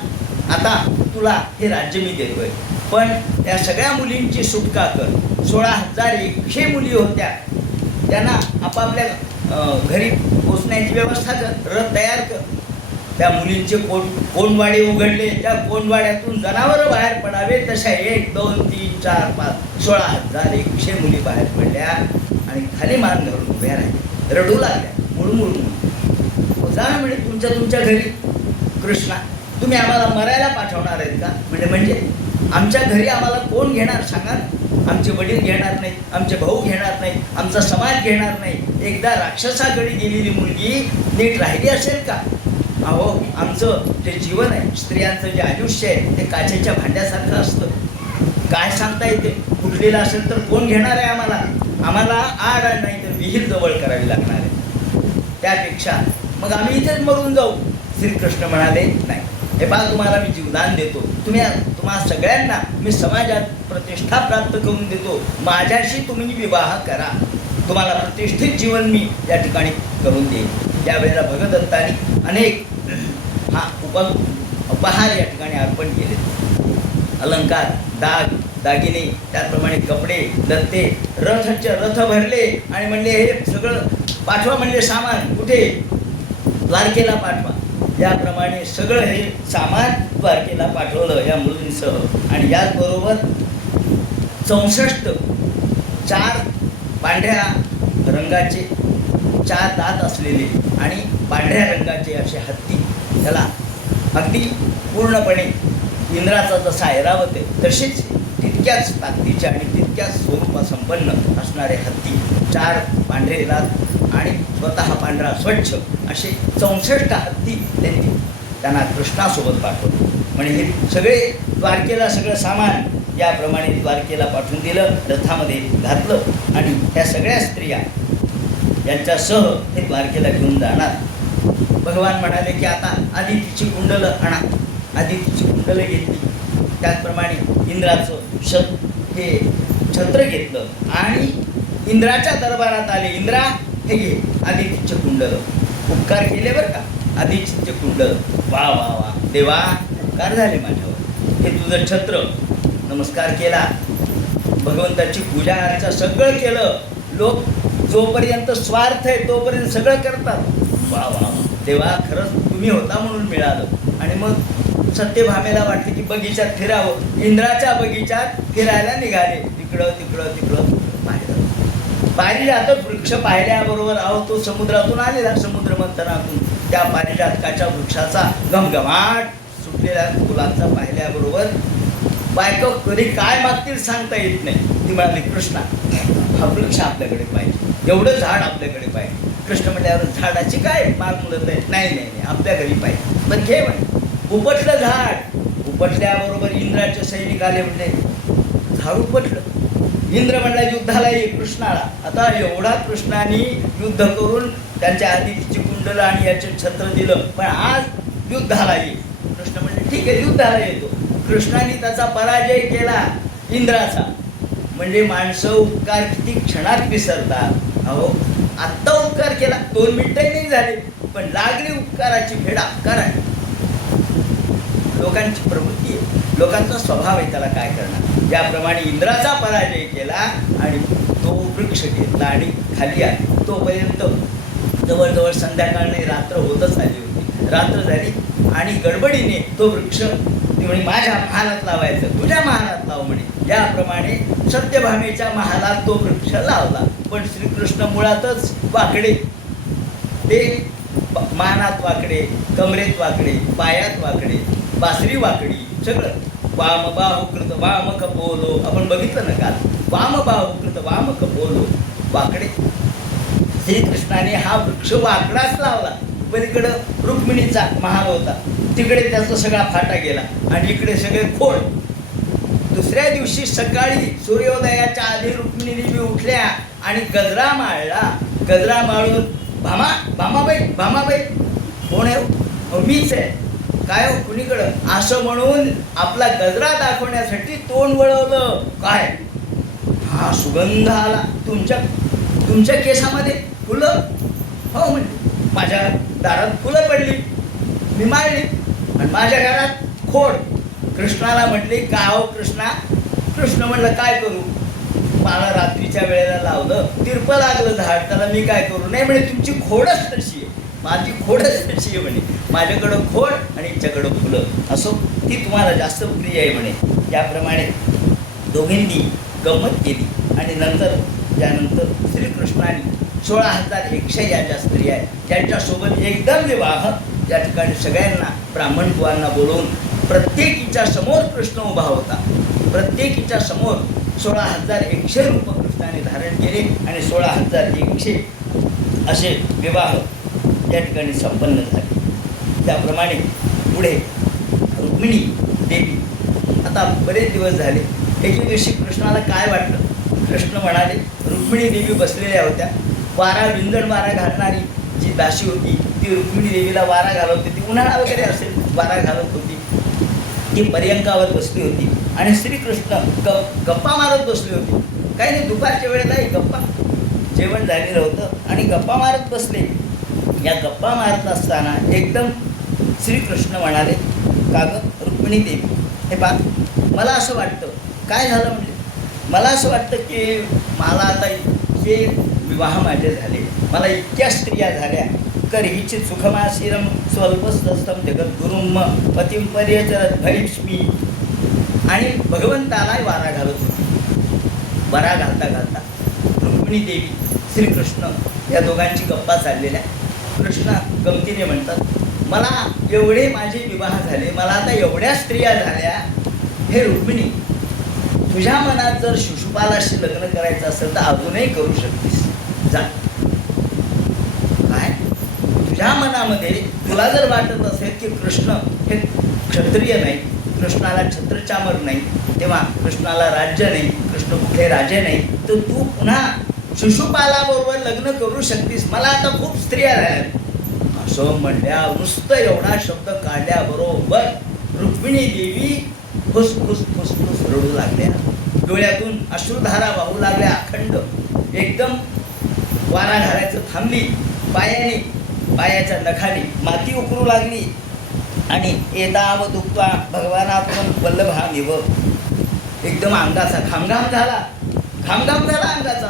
आता तुला हे राज्य मी देतोय, पण त्या सगळ्या मुलींची सुटका कर. 16,100 मुली होत्या, त्यांना आपापल्या घरी पोचण्याची व्यवस्था कर, रथ तयार कर. त्या मुलींचे कोंडवाडे उघडले. त्या कोंडवाड्यातून जनावरं बाहेर पडावे तशा 1, 2, 3, 4, 5 16,100 मुली बाहेर पडल्या आणि खाली मान घालून उभ्या राहिल्या, रडू लागल्या. मुळमुळ जा ना म्हणे तुमच्या घरी. कृष्णा, तुम्ही आम्हाला मरायला पाठवणार आहेत का? म्हणजे आमच्या घरी आम्हाला कोण घेणार सांगा ना. आमचे वडील घेणार नाहीत, आमचे भाऊ घेणार नाहीत, आमचा समाज घेणार नाही. एकदा राक्षसाकडे गेलेली मुलगी नीट राहिली असेल का? अहो, आमचं जे जीवन आहे, स्त्रियांचं जे आयुष्य आहे, ते काचेच्या भांड्यासारखं असतं. काय सांगता येते, फुटलेलं असेल तर कोण घेणार आहे आम्हाला? आम्हाला आड नाही तर विहीर जवळ करावी लागणार आहे. त्यापेक्षा मग आम्ही इथेच मरून जाऊ. श्रीकृष्ण म्हणाले, नाही, हे पहा, तुम्हाला मी जीवदान देतो. तुम्हा सगळ्यांना मी समाजात प्रतिष्ठा प्राप्त करून देतो. माझ्याशी तुम्ही विवाह करा, तुम्हाला प्रतिष्ठित जीवन मी या ठिकाणी करून देईन. त्यावेळेला भगदत्तानी अनेक उपहार या ठिकाणी अर्पण केले. अलंकार, दागिने, त्याचप्रमाणे कपडे, दत्ते, रथ भरले आणि म्हणले हे सगळं पाठवा. म्हणले सामान कुठे? द्वारकेला पाठवा. याप्रमाणे सगळं हे सामान द्वारकेला पाठवलं या मुलींसह. आणि याचबरोबर 64 4 पांढऱ्या रंगाचे 4 दात असलेले आणि पांढऱ्या रंगाचे असे हत्ती, त्याला अगदी पूर्णपणे इंद्राचा जसा ऐरावत आहे तसेच तितक्याच ताकदीचे आणि तितक्याच स्वरूपासंपन्न असणारे हत्ती, 4 पांढरे दात आणि स्वतः पांढरा स्वच्छ असे 64 हत्ती त्यांना कृष्णासोबत पाठवले. म्हणजे हे सगळे द्वारकेला सगळं सामान याप्रमाणे द्वारकेला पाठवून दिलं, रथामध्ये घातलं आणि त्या सगळ्या स्त्रिया यांच्यासह ते द्वारकेला घेऊन जाणार. भगवान म्हणाले की आता आदितीची कुंडलं आणा. आदितीची कुंडलं घेतली. त्याचप्रमाणे इंद्राचं हे छत्र घेतलं आणि इंद्राच्या दरबारात आले. इंद्रा, हे घे आदितीचे कुंडलं. उपकार केले बरं का, आदितीचे कुंडल. वा वा वा देवा, उपकार झाले माझ्यावर. हे तुझं छत्र. नमस्कार केला, भगवंताची पूजा अर्चा सगळं केलं. लोक जोपर्यंत स्वार्थ आहे तोपर्यंत सगळं करतात. वा वा देवा, खरंच तुम्ही होता म्हणून मिळालं. आणि मग सत्यभामेला वाटले की बगीचात फिरावं. इंद्राच्या बगीचात फिरायला निघाले. तिकडं पारिजात वृक्ष पाहिल्याबरोबर तो समुद्रातून आलेला, समुद्र मंथनातून त्या पारिजातकाच्या वृक्षाचा घमघमाट सुटलेल्या फुलांचा पाहिल्याबरोबर बायको कधी काय मागतील सांगता येत नाही. ती म्हणाली, कृष्णा, हा वृक्ष आपल्याकडे पाहिजे, एवढं झाड आपल्याकडे पाहिजे. कृष्ण म्हटल्यावर झाडाची काय माग मुलत आहे? नाही, आपल्या घरी पाहिजे. पण घे म्हणे. उपटलं झाड. उपटल्याबरोबर इंद्राचे सैनिक आले. म्हणले झाड उपटलं. इंद्र म्हणला युद्धाला ये कृष्णाला. आता एवढा कृष्णाने युद्ध करून त्यांच्या आदितीची कुंडलं आणि याचे छत्र दिलं, पण आज युद्धाला ये. कृष्ण म्हणले ठीक आहे, युद्धाला येतो. कृष्णाने त्याचा पराजय केला इंद्राचा. म्हणजे माणसं उपकार किती क्षणात विसरतात. अहो, आत्ता उपकार केला, 2 मिनिटही नाही झाले, पण लागली उपकाराची फेड अपकार आहे. लोकांची प्रवृत्ती आहे, लोकांचा स्वभाव आहे, त्याला काय करणार. ज्याप्रमाणे इंद्राचा पराजय केला आणि तो वृक्ष घेतला आणि खाली आला. तोपर्यंत जवळजवळ संध्याकाळ नाही, रात्र होतच आली होती. रात्र झाली आणि गडबडीने तो वृक्ष म्हणे माझ्या महालात लावायचं, तुझ्या महालात लाव म्हणे. याप्रमाणे सत्यभामेच्या महालात तो वृक्ष लावला. पण श्रीकृष्ण मुळातच वाकडे. ते मानात वाकडे, कमरेत वाकडे, पायात वाकडे, बासरी वाकडी, सगळं. वाम बाहुकृत वाम कपोलो, आपण बघितलं ना काल. वाम बाहुकृत वाम कपोलो, वाकडे. श्रीकृष्णाने हा वृक्ष वाकडाच लावला. पलीकडं रुक्मिणीचा महाल होता, तिकडे त्याचा सगळा फाटा गेला आणि इकडे सगळे खोड. दुसऱ्या दिवशी सकाळी सूर्योदयाच्या आधी रुक्मिणीने उठल्या आणि गजरा माळला. गजरा माळून भामाबाई कोण आहे? मीच आहे. काय हो, कुणीकडं? असं म्हणून आपला गजरा दाखवण्यासाठी तोंड वळवलं. काय हा सुगंध आला. तुमच्या केसामध्ये फुलं? हो म्हणजे माझ्या दारात फुलं पडली, मी माळली आणि माझ्या घरात खोड. कृष्णाला म्हटले का हो कृष्णा? कृष्ण म्हटलं काय करू, मला रात्रीच्या वेळेला लावलं, तिरपं लागलं झाड, त्याला मी काय करू? नाही म्हणे तुमची खोडच तशी आहे, माझी खोडच तशी आहे म्हणे. माझ्याकडं खोड आणि हिच्याकडं फुलं. असो, ती तुम्हाला जास्त प्रिय आहे म्हणे. त्याप्रमाणे दोघींनी गंमत केली आणि त्यानंतर श्रीकृष्णाने 16,100 या ज्या स्त्रिया आहेत त्यांच्यासोबत एकदम विवाह या ठिकाणी सगळ्यांना ब्राह्मण बुवांना बोलवून प्रत्येकीच्या समोर कृष्ण उभा होता. प्रत्येकीच्या समोर 16,100 रूप कृष्णाने धारण केले आणि 16,100 असे विवाह या ठिकाणी संपन्न झाले. त्याप्रमाणे पुढे रुक्मिणी देवी आता बरेच दिवस झाले. एके दिवशी कृष्णाला काय वाटलं, कृष्ण म्हणाले, रुक्मिणी देवी बसलेल्या होत्या. वारा विंजण वारा घालणारी जी दासी होती ती रुक्मिणी देवीला वारा घालत होती. उन्हाळा वगैरे असेल, वारा घालत होती. ती पर्यंकावर बसली होती आणि श्रीकृष्ण गप्पा मारत बसले होते. काही नाही, दुपारच्या वेळेला गप्पा, जेवण झालेलं होतं आणि गप्पा मारत बसले. या गप्पा मारत असताना एकदम श्रीकृष्ण म्हणाले, का गं रुक्मिणी देवी, हे पहा, मला असं वाटतं. काय झालं म्हणजे, मला असं वाटतं की मला आता हे विवाह माझे झाले, मला इतक्या स्त्रिया झाल्या, करहिचित सुखमाशिरम स्वल्पस्तम जगद्गुरुम पतिं पर्यचरत भैष्मी. आणि भगवंताला वारा घालत होती. वारा घालता घालता रुक्मिणी देवी श्रीकृष्ण या दोघांची गप्पा चाललेल्या. कृष्ण गमतीने म्हणतात, मला एवढे माझे विवाह झाले, मला आता एवढ्या स्त्रिया झाल्या, हे रुक्मिणी, तुझ्या मनात जर शिशुपालाशी लग्न करायचं असेल तर अजूनही करू शकतेस, जा. काय तुझ्या मनामध्ये तुला जर वाटत असेल की कृष्ण हे क्षत्रिय नाही, कृष्णाला छत्रचामर नाही, तेव्हा कृष्णाला राज्य नाही, कृष्ण कुठे राजे नाही, तर तू पुन्हा शिशुपालाबरोबर लग्न करू शकतेस, मला आता खूप स्त्रिया झाल्या. असं म्हणल्या, नुसतं एवढा शब्द काढल्याबरोबर रुक्मिणी देवी फुसफुस फुसफुस रडू लागल्या. डोळ्यातून अश्रुधारा वाहू लागल्या अखंड. एकदम वारा घालायचं थांबली. पायाच्या नखाने माती उकरू लागली आणि एताव दुखता भगवानात्मन वल्लभामिव. एकदम अंगाचा घामघाम झाला अंगाचा.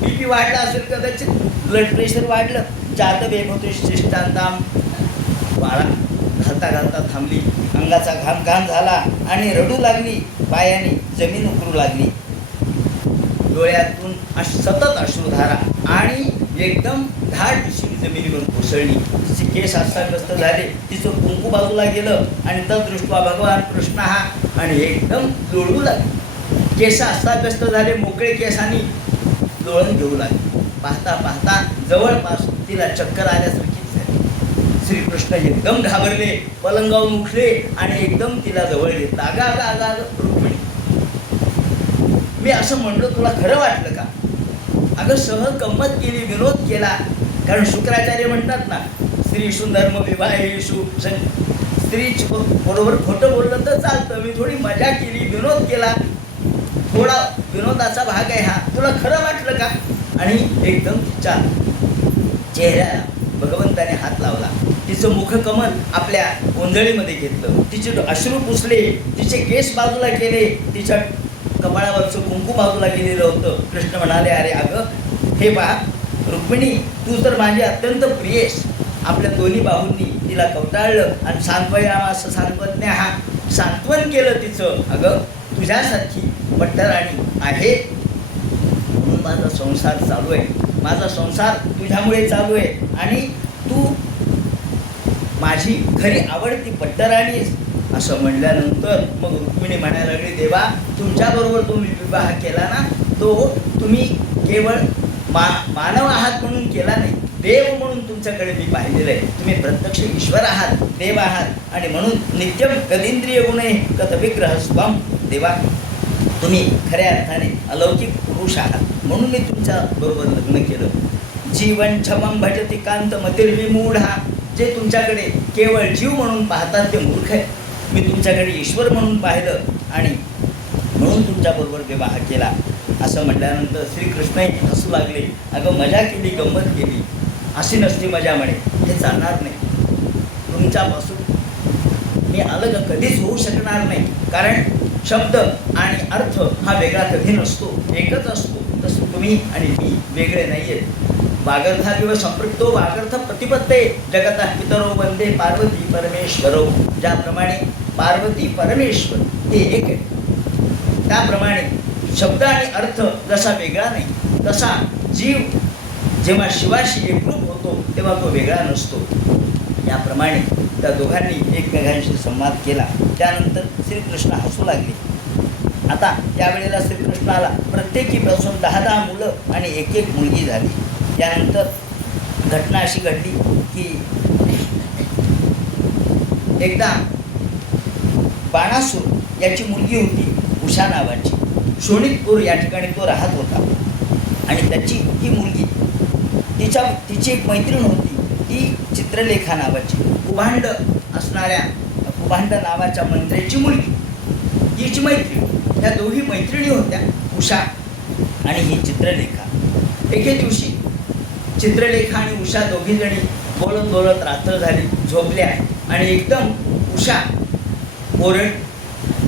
बीपी वाढला असेल कदाचित, ब्लड प्रेशर वाढलं. जात बेभूत शिष्टांताम. वारा घालता थांबली, अंगाचा घाम झाला आणि रडू लागली. पायाने जमीन उकरू लागली. डोळ्यातून सतत अश्रुधारा आणि एकदम धाड दिशेने जमिनीवर कोसळली. तिचे केस अस्ताव्यस्त झाले, तिचं कुंकू बाजूला गेलं आणि तदृष्ट्वा भगवान कृष्ण हा आणि एकदम लोळू लागले. केस अस्ताव्यस्त झाले, मोकळे केसांनी लोळण घेऊ लागले. पाहता पाहता जवळपास तिला चक्कर आल्यासारखीच झाली. श्रीकृष्ण एकदम घाबरले, पलंगावून उठले आणि एकदम तिला जवळ घेतला. अगा रुक्मिणी, मी असं म्हणलो, तुला खरं वाटलं का? अगं सहज गंमत केली, विनोद केला. कारण शुक्राचार्य म्हणतात ना, स्त्रीषु धर्म विवाहेषु, स्त्री बरोबर खोटं बोललं तर चालतं, मी थोडी मजा केली, विनोद केला, थोडा विनोदाचा भाग आहे हा, तुला खरं वाटलं का? आणि एकदम तिच्या चेहऱ्याला भगवंताने हात लावला. तिचं मुखकमल आपल्या ओंजळीमध्ये घेतलं, तिचे अश्रू पुसले, तिचे केस बाजूला केले, तिच्या कपाळावरचं कुंकू बाजूला गेलेलं होतं. कृष्ण म्हणाले, अरे अगं, हे पहा रुक्मिणी, तू तर माझी अत्यंत प्रियेस. आपल्या दोन्ही बाहूंनी तिला कवटाळलं आणि सांत्वयामास सांत्वज्ञ हा सांत्वन केलं तिचं. अगं, तुझ्यासारखी पट्टराणी आहे म्हणून माझा संसार चालू आहे, माझा संसार तुझ्यामुळे चालू आहे आणि तू माझी खरी आवडती पट्टराणीस. असं म्हणल्यानंतर मग रुक्मिणी म्हणायला लागली, देवा, तुमच्याबरोबर तुम्ही विवाह केला ना, तो तुम्ही केवळ मानव आहात म्हणून केला नाही, देव म्हणून तुमच्याकडे मी पाहिलेलं आहे. तुम्ही प्रत्यक्ष ईश्वर आहात, देव आहात आणि म्हणून नित्यम कलिंद्रिय गुणे कथ विग्रह स्वम. देवा, तुम्ही खऱ्या अर्थाने अलौकिक पुरुष आहात म्हणून मी तुमच्या बरोबर लग्न केलं. जीवन क्षमम भजती कांत मतिर्विमूढा. जे तुमच्याकडे केवळ जीव म्हणून पाहतात ते मूर्ख आहेत. मी तुमच्याकडे ईश्वर म्हणून पाहिलं आणि म्हणून तुमच्याबरोबर विवाह केला. असं म्हटल्यानंतर श्रीकृष्णही हसू लागले. अगं, मजा केली, गंमत केली, अशी नसती मजा म्हणे, हे चालणार नाही. तुमच्यापासून मी अलग कधीच होऊ शकणार नाही. कारण शब्द आणि अर्थ हा वेगळा कधी नसतो, एकच असतो. तसं तुम्ही आणि मी वेगळे नाही आहेत. वागर्थादिव संपृक्तो वागर्थ प्रतिपत्ते जगता पितरो वंदे पार्वती परमेश्वरो. ज्याप्रमाणे पार्वती परमेश्वर हे एक आहे, त्याप्रमाणे शब्द आणि अर्थ जसा वेगळा नाही, तसा जीव जेव्हा शिवाशी एकरूप होतो तेव्हा तो वेगळा नसतो. याप्रमाणे त्या दोघांनी एकमेकांशी संवाद केला. त्यानंतर श्रीकृष्ण हसू लागले. आता त्यावेळेला श्रीकृष्णाला प्रत्येकीपासून 10-10 मुलं आणि 1-1 मुलगी झाली. त्यानंतर घटना अशी घडली की एकदा बाणासूर याची मुलगी होती उषा नावाची. शोणितपूर या ठिकाणी तो राहत होता आणि त्याची ही मुलगी तिची एक मैत्रीण होती, ती चित्रलेखा नावाची, कुभांड असणाऱ्या कुभांड नावाच्या मंत्र्याची मुलगी, तिची मैत्रीण. त्या दोघी मैत्रिणी होत्या, उषा आणि ही चित्रलेखा. एके दिवशी चित्रलेखा आणि उषा दोघीजणी बोलत बोलत रात्र झाली, झोपल्या आणि एकदम उषा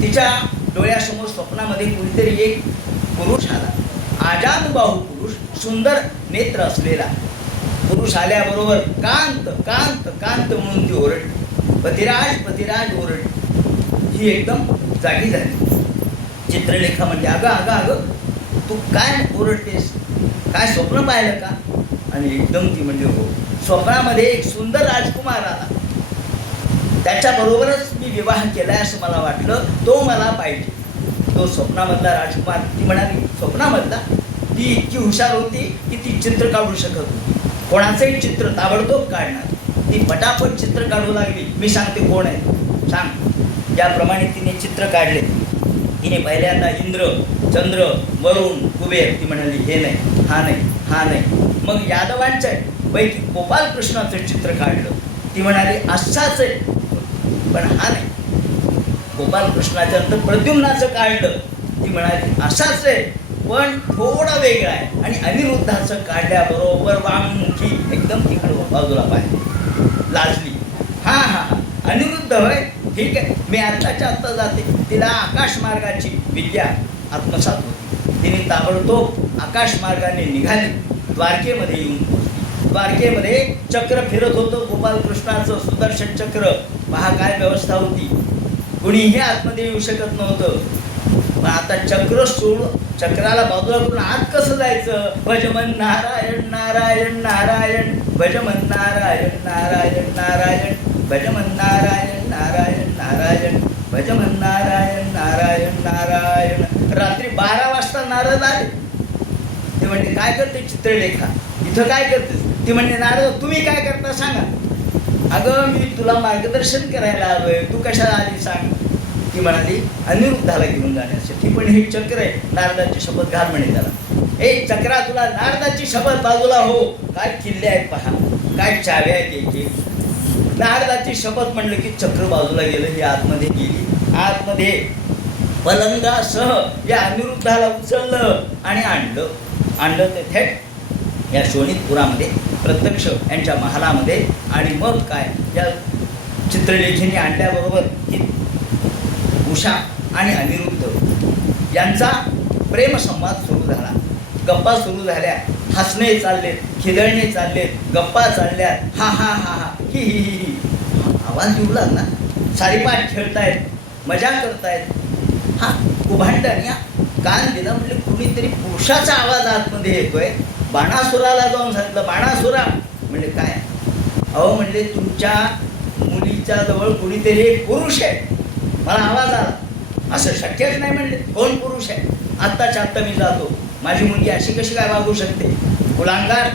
तिच्या डोळ्यासमोर स्वप्नामध्ये कुणीतरी एक पुरुष आला. आजानुबाहू पुरुष, सुंदर नेत्र असलेला पुरुष आल्याबरोबर कांत कांत कांत म्हणून ती ओरडली. पतिराज पतिराज ओरडली. ही एकदम जागी झाली. चित्रलेखा म्हणजे अगं अगं अगं तू काय ओरडतेस, काय स्वप्न पाहिलं का? आणि एकदम ती म्हणजे हो, स्वप्नामध्ये एक सुंदर राजकुमार आला, त्याच्याबरोबरच मी विवाह केलाय असं मला वाटलं, तो मला पाहिजे. तो स्वप्नामधला राजकुमार. ती म्हणाली स्वप्नामधला? ती इतकी हुशार होती की ती चित्र काढू शकत होती, कोणाचंही चित्र ताबडतोब काढणार. ती पटापट चित्र काढू लागली. मी सांगते कोण आहे सांग. ज्याप्रमाणे तिने चित्र काढले, तिने पहिल्यांदा इंद्र, चंद्र, वरुण, कुबेर. ती म्हणाली हे नाही, हा नाही, हा नाही. मग यादवांच्या पैकी गोपालकृष्णाचं चित्र काढलं. ती म्हणाली असाच आहे, पण हा नाही. गोपालकृष्णाच्या नंतर प्रद्युम्नाचं काढलं. ती म्हणाली असाच आहे, पण थोडा वेगळा आहे. आणि अनिरुद्धाचं काढल्याबरोबर वाममुखी एकदम तिकडे बाजूला पाहिजे, लाजली. हा हा हा, अनिरुद्ध होय, ठीक आहे, मी आत्ताच्या आत्ता जाते. तिला आकाशमार्गाची विद्या आत्मसात होती. तिने ताबडतोब आकाशमार्गाने निघाली, द्वारकेमध्ये येऊन पोहोचली. द्वारकेमध्ये चक्र फिरत होतं गोपालकृष्णाचं, सुदर्शन चक्र. पहा काय व्यवस्था होती, कुणीही आतमध्ये येऊ शकत नव्हतं. पण आता चक्र सोडून चक्राला बाजूला करून आत कसं जायचं? भजमन नारायण नारायण नारायण, भजमन नारायण नारायण नारायण, भजमन नारायण नारायण नारायण, भजमन नारायण नारायण नारायण. रात्री 12 वाजता नारद आले. ते म्हणते काय करते चित्रलेखा, इथं काय करतेस? ती म्हणते नारद तुम्ही काय करता सांगा. अगं मी तुला मार्गदर्शन करायला आलोय, तू कशाला आली सांग. ती म्हणाली अनिरुद्धाला घेऊन जाण्यासाठी. पण हे चक्र आहे, नारदाची शपथ घाल म्हणे त्याला. हे चक्रा तुला नारदाची शपथ, बाजूला हो. काय किल्ले आहेत पहा, काय चाव्या आहेत याची. नारदाची शपथ म्हणलं की चक्र बाजूला गेलं. ही आतमध्ये गेली. आतमध्ये पलंगासह या अनिरुद्धाला उचललं आणि आणलं ते थेट या शोणितपुरामध्ये, प्रत्यक्ष यांच्या महालामध्ये. आणि मग काय, या चित्रलेखीने आणल्याबरोबर ही उषा आणि अनिरुद्ध यांचा प्रेमसंवाद सुरू झाला. गप्पा सुरू झाल्या, हसणे चाललेत, खिदळणे चाललेत, गप्पा चालल्या. हा हा हा हा, ही ही ही ही. आवाज येऊ लागला. सारीपाठ खेळतायत, मजा करतायत. हा कुभांडाने कान दिला. म्हणजे कुणीतरी पुरुषाचा आवाज आतमध्ये येतोय. बाणासुराला जाऊन सांगितलं, बाणासुरा. म्हणजे काय? अहो म्हणजे तुमच्या मुलीच्या जवळ कुणीतरी एक पुरुष आहे, मला आवाज आला. असं शक्यच नाही. म्हणले कोण पुरुष आहे? आत्ताच्या आत्ता मी जातो. माझी मुलगी अशी कशी काय वागू शकते? गुलांगार.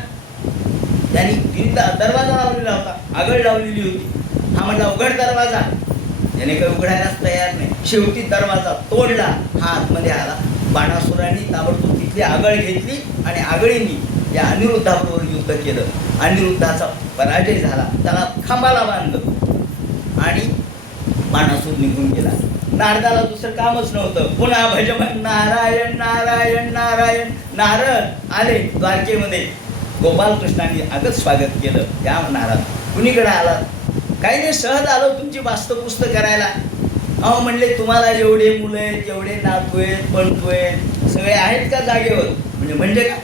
त्यांनी दरवाजा लावलेला होता, आगळ लावलेली होती. हा म्हटला उघड दरवाजा. त्याने काही उघडायलाच तयार नाही. शेवटी दरवाजा तोडला, हा आतमध्ये आला. बाणासुराने ताबडतोब तिथली आगळ घेतली आणि आगळींनी या अनिरुद्धाबरोबर युद्ध केलं. अनिरुद्धाचा पराजय झाला, त्याला खांबाला बांधलं आणि बाणासूर निघून गेला. नारदाला दुसरं कामच नव्हतं. पुन्हा भजमन नारायण नारायण नारायण. नारद आले द्वारकेमध्ये. गोपालकृष्णांनी आगत स्वागत केलं. त्या नारद कुणीकडे आलात? काही नाही, सहज आलो तुमची वास्तपुस्त करायला. अहो म्हणले तुम्हाला जेवढे मुलं आहेत, जेवढे नातू आहेत, पणतू आहेत, सगळे आहेत का जागेवर? म्हणजे का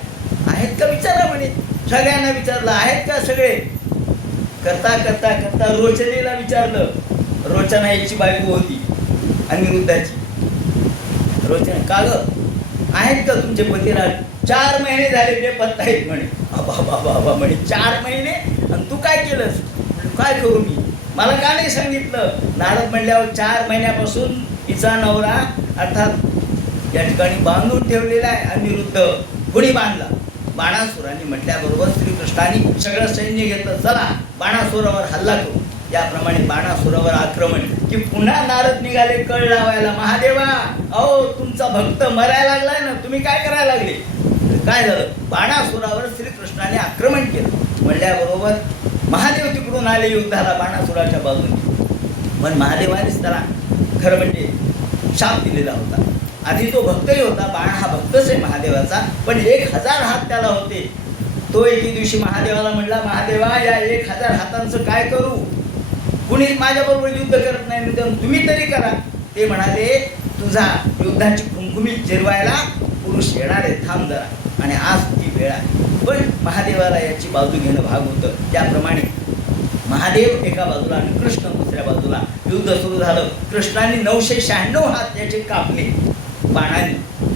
आहेत का विचारा म्हणे. सगळ्यांना विचारलं आहेत का सगळे. करता करता करता रोचनेला विचारलं. रोचना याची बायको होती अनिरुद्धाची. रोचना का ग आहेत का तुमचे पतिराज? 4 महिने झाले ते पत्ता आहेत म्हणे. बाबा बाबा म्हणे 4 महिने आणि तू काय केलंस? काय करू मी, मला का नाही सांगितलं? नारद म्हणल्यावर 4 महिन्यापासून तिचा नवरा अर्थात या ठिकाणी बांधून ठेवलेला आहे. अनिरुद्ध कोणी बांधला? बाणासुराने म्हटल्याबरोबर श्रीकृष्णाने सगळं सैन्य घेतलं, चला बाणासुरावर हल्ला करू. याप्रमाणे बाणासुरावर आक्रमण की पुन्हा नारद निघाले कळ लावायला. महादेवा, अहो तुमचा भक्त मरायला लागलाय ना, तुम्ही काय करायला लागले? काय झालं? बाणासुरावर श्रीकृष्णाने आक्रमण केलं. म्हणल्याबरोबर महादेव तिकडून आले युद्धाला बाणासुराच्या बाजूने. पण महादेवानेच त्याला खरं म्हणजे शाप दिलेला होता. आधी तो भक्तही होता, बाण हा भक्तच आहे महादेवाचा, पण 1000 हात त्याला होते. तो एके दिवशी महादेवाला म्हणला, महादेवा या 1000 हातांचं काय करू? कुणीच माझ्याबरोबर युद्ध करत नाही, तुम्ही तरी करा. ते म्हणाले, तुझा युद्धाची खुमखुमीत जिरवायला पुरुष येणार आहे, थांब जरा. आणि आज ती वेळ आहे. पण महादेवाला याची बाजू घेणं भाग होतं. त्याप्रमाणे महादेव एका बाजूला आणि कृष्ण दुसऱ्या बाजूला. युद्ध सुरू झालं. कृष्णाने 996 हात त्याचे कापले बाणाने.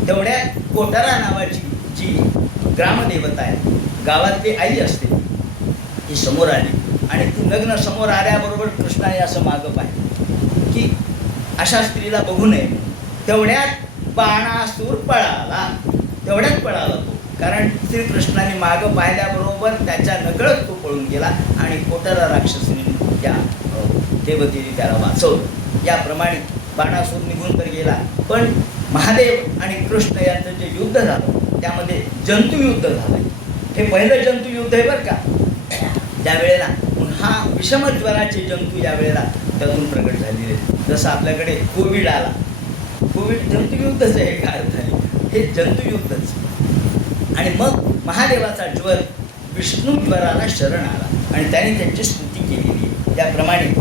तेवढ्यात कोटारा नावाची जी ग्रामदेवता आहे, गावातली आई असते, ती समोर आली. आणि ती नग्न समोर आल्याबरोबर कृष्णाने असं मागं पाहिलं की अशा स्त्रीला बघू नये. तेवढ्यात बाणासूर पळाला. तेवढ्यात पळाला तो, कारण श्रीकृष्णाने मागं पाहिल्याबरोबर त्याच्या नकळत तो पळून गेला आणि कोटारा राक्षसीने त्या देवतेने त्याला वाचवलं. याप्रमाणे बाणासूर निघून तर गेला. पण महादेव आणि कृष्ण यांचं जे युद्ध झालं त्यामध्ये जंतुयुद्ध झालं. हे पहिलं जंतुयुद्ध आहे बरं का. त्यावेळेला हा विषमज्वराचे जंतू यावेळेला त्यातून प्रगट झालेले. जसं आपल्याकडे कोविड आला, कोविड जंतुयुद्धच आहे, काय झाले हे जंतुयुद्धच. आणि मग महादेवाचा ज्वर विष्णू ज्वराला शरण आला आणि त्याने त्यांची स्तुती केलेली आहे. त्याप्रमाणे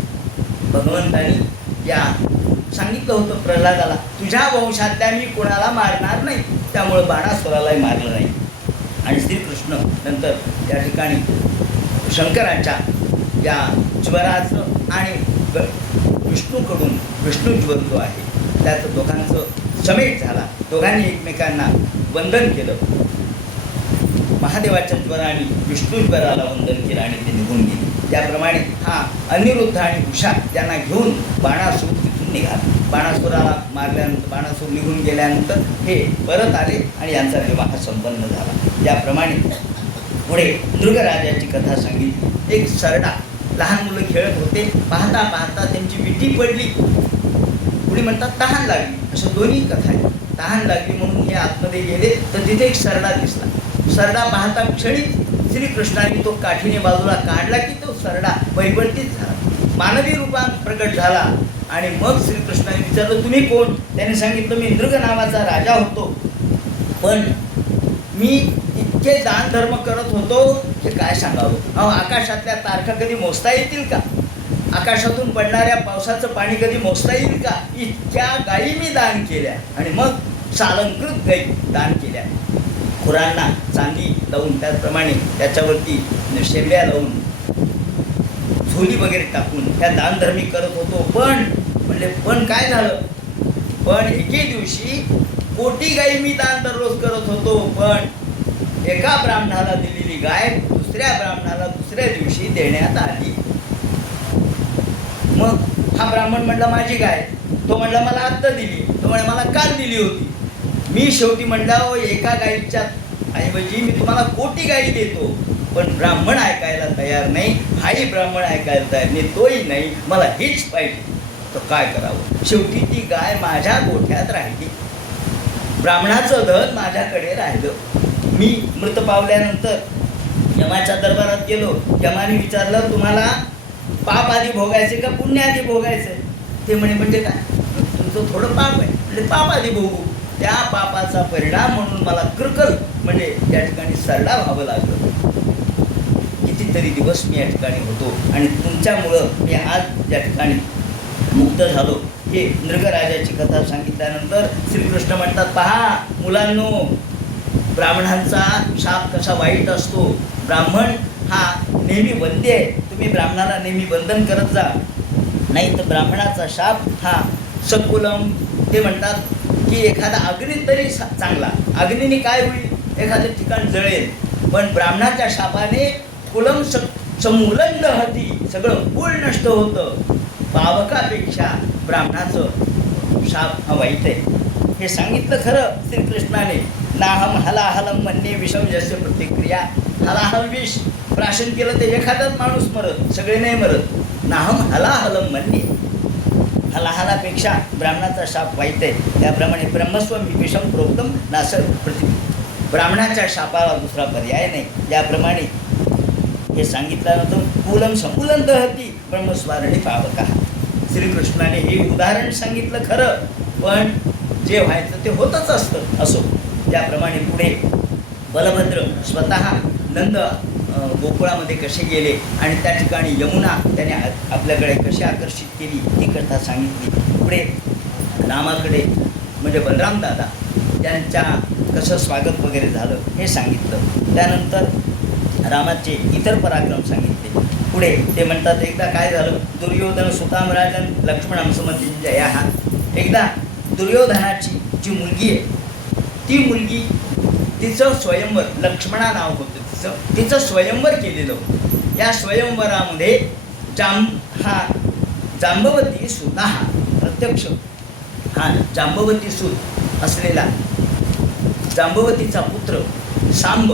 भगवंतानी या सांगितलं होतं प्रल्हादाला, तुझ्या वंशातल्या मी कोणाला मारणार नाही. त्यामुळं बाणासुरालाही मारलं नाही. आणि श्रीकृष्ण नंतर त्या ठिकाणी शंकराच्या या ज्वराचं आणि विष्णूकडून विष्णू ज्वर जो आहे त्याचं दोघांचं समेट झाला. दोघांनी एकमेकांना वंदन केलं. महादेवाच्या ज्वराने विष्णू ज्वराला वंदन केलं आणि ते निघून गेले. त्याप्रमाणे हा अनिरुद्ध आणि उषा त्यांना घेऊन बाणासूर तिथून निघाला. बाणासुराला मारल्यानंतर बाणासूर निघून गेल्यानंतर हे परत आले आणि यांचा विवाह संपन्न झाला. त्याप्रमाणे पुढे मृगराजाची कथा सांगितली. एक सरडा, लहान मुलं खेळत होते, पाहता पाहता त्यांची विटी पडली. कुणी म्हणतात तहान लागली, असं दोन्ही कथा आहे. तहान लागली म्हणून हे आतमध्ये गेले तर तिथे एक सरडा दिसला. सरडा पाहता क्षणी श्रीकृष्णाने तो काठीने बाजूला काढला की तो सरडा परिवर्तित झाला, मानवी रूपात प्रकट झाला. आणि मग श्रीकृष्णाने विचारलं, तुम्ही कोण? त्याने सांगितलं, मी मृग नावाचा राजा होतो, पण मी इतके दान धर्म करत होतो की काय सांगावं. अहो, आकाशातल्या तारखा कधी मोजता येतील का? आकाशातून पडणाऱ्या पावसाचं पाणी कधी मोजता येईल का? इतक्या गायी मी दान केल्या आणि मग सालंकृत गायी दान केल्या, खुरांना चांदी लावून, त्याचप्रमाणे त्याच्यावरती शेवड्या लावून, झोली वगैरे टाकून त्या दानधर्मी करत होतो. पण म्हणले, पण काय झालं? पण एके दिवशी कोटी गायी मी दान दररोज करत होतो, पण एका ब्राह्मणाला दिलेली गाय दुसऱ्या ब्राह्मणाला दुसऱ्या दिवशी देण्यात आली. मग हा ब्राह्मण म्हणला, माझी गाय. तो म्हणला, मला आत्ता दिली. तो म्हणला, मला काल दिली होती. मी शेवटी म्हणला, एका गायीच्या ऐवजी मी तुम्हाला कोटी गायी देतो. पण ब्राह्मण ऐकायला तयार नाही. हाही ब्राह्मण ऐकायला तयार नाही, तोही नाही, मला हीच पाहिजे. तर काय करावं? शेवटी ती गाय माझ्या गोठ्यात राहिली, ब्राह्मणाचं धन माझ्याकडे राहिलं. मी मृत पावल्यानंतर यमाच्या दरबारात गेलो. यमाने विचारलं, तुम्हाला पाप आधी भोगायचे का पुण्य आधी भोगायचे? ते म्हणे, म्हणजे काय? तुमचं थोडं पाप आहे. म्हणजे पाप आधी भोगू. त्या पापाचा परिणाम म्हणून मला कृकल म्हणजे या ठिकाणी सरडा व्हावं लागलं. कितीतरी दिवस मी या ठिकाणी होतो आणि तुमच्यामुळं मी आज या ठिकाणी मुक्त झालो. हे मृगराजाची कथा सांगितल्यानंतर श्रीकृष्ण म्हणतात, पहा मुलांनो, ब्राह्मणांचा शाप कसा वाईट असतो. ब्राह्मण हा नेहमी वंद्य आहे. तुम्ही ब्राह्मणाला नेहमी वंदन करत जा, नाही तर ब्राह्मणाचा शाप हा सकुलम. ते म्हणतात की एखादा अग्नी तरी चांगला. अग्नीने काय होईल? एखादं ठिकाण जळेल. पण ब्राह्मणाच्या शापाने कुलम समूलन दहती, सगळं कुल नष्ट होतं. पावकापेक्षा ब्राह्मणाचं शाप हा वाईट आहे. हे सांगितलं खरं श्रीकृष्णाने. नाहम हलाहलम म्हणणे विषम जस्य प्रतिक्रिया. हलाहल विष प्राशन केलं तर एखादाच माणूस मरत, सगळे नाही मरत. नाहम हलाहलम म्हणणे, हलाहलापेक्षा ब्राह्मणाचा शाप वाईट आहे. त्याप्रमाणे ब्रह्मस्वम विषम प्रोक्तम नासर प्रति, ब्राह्मणाच्या शापाला दुसरा पर्याय नाही. ज्याप्रमाणे हे सांगितलं नव्हतं, कुलम समूलन दहती ब्रह्मस्वारणी पावका. श्रीकृष्णाने हे उदाहरण सांगितलं खरं, पण जे व्हायचं ते होतच असतं. असो, ज्याप्रमाणे पुढे बलभद्र स्वतः नंद गोकुळामध्ये कसे गेले आणि त्या ठिकाणी यमुना त्याने आपल्याकडे कशी आकर्षित केली ती कथा सांगितली. पुढे रामाकडे म्हणजे बलराम दादा त्यांच्या कसं स्वागत वगैरे झालं हे सांगितलं. त्यानंतर रामाचे इतर पराक्रम सांगितले. पुढे ते म्हणतात, एकदा काय झालं, दुर्योधन सुताम राजन लक्ष्मण समतिंजया. एकदा दुर्योधनाची जी मुलगी आहे ती मुलगी, तिचं स्वयंवर, लक्ष्मणा नाव होतं तिचं स्वयंवर केलेलं होतं. या स्वयंवरामध्ये जांबवती सूत हा प्रत्यक्ष जांबवती सूत असलेला जांबवतीचा पुत्र सांब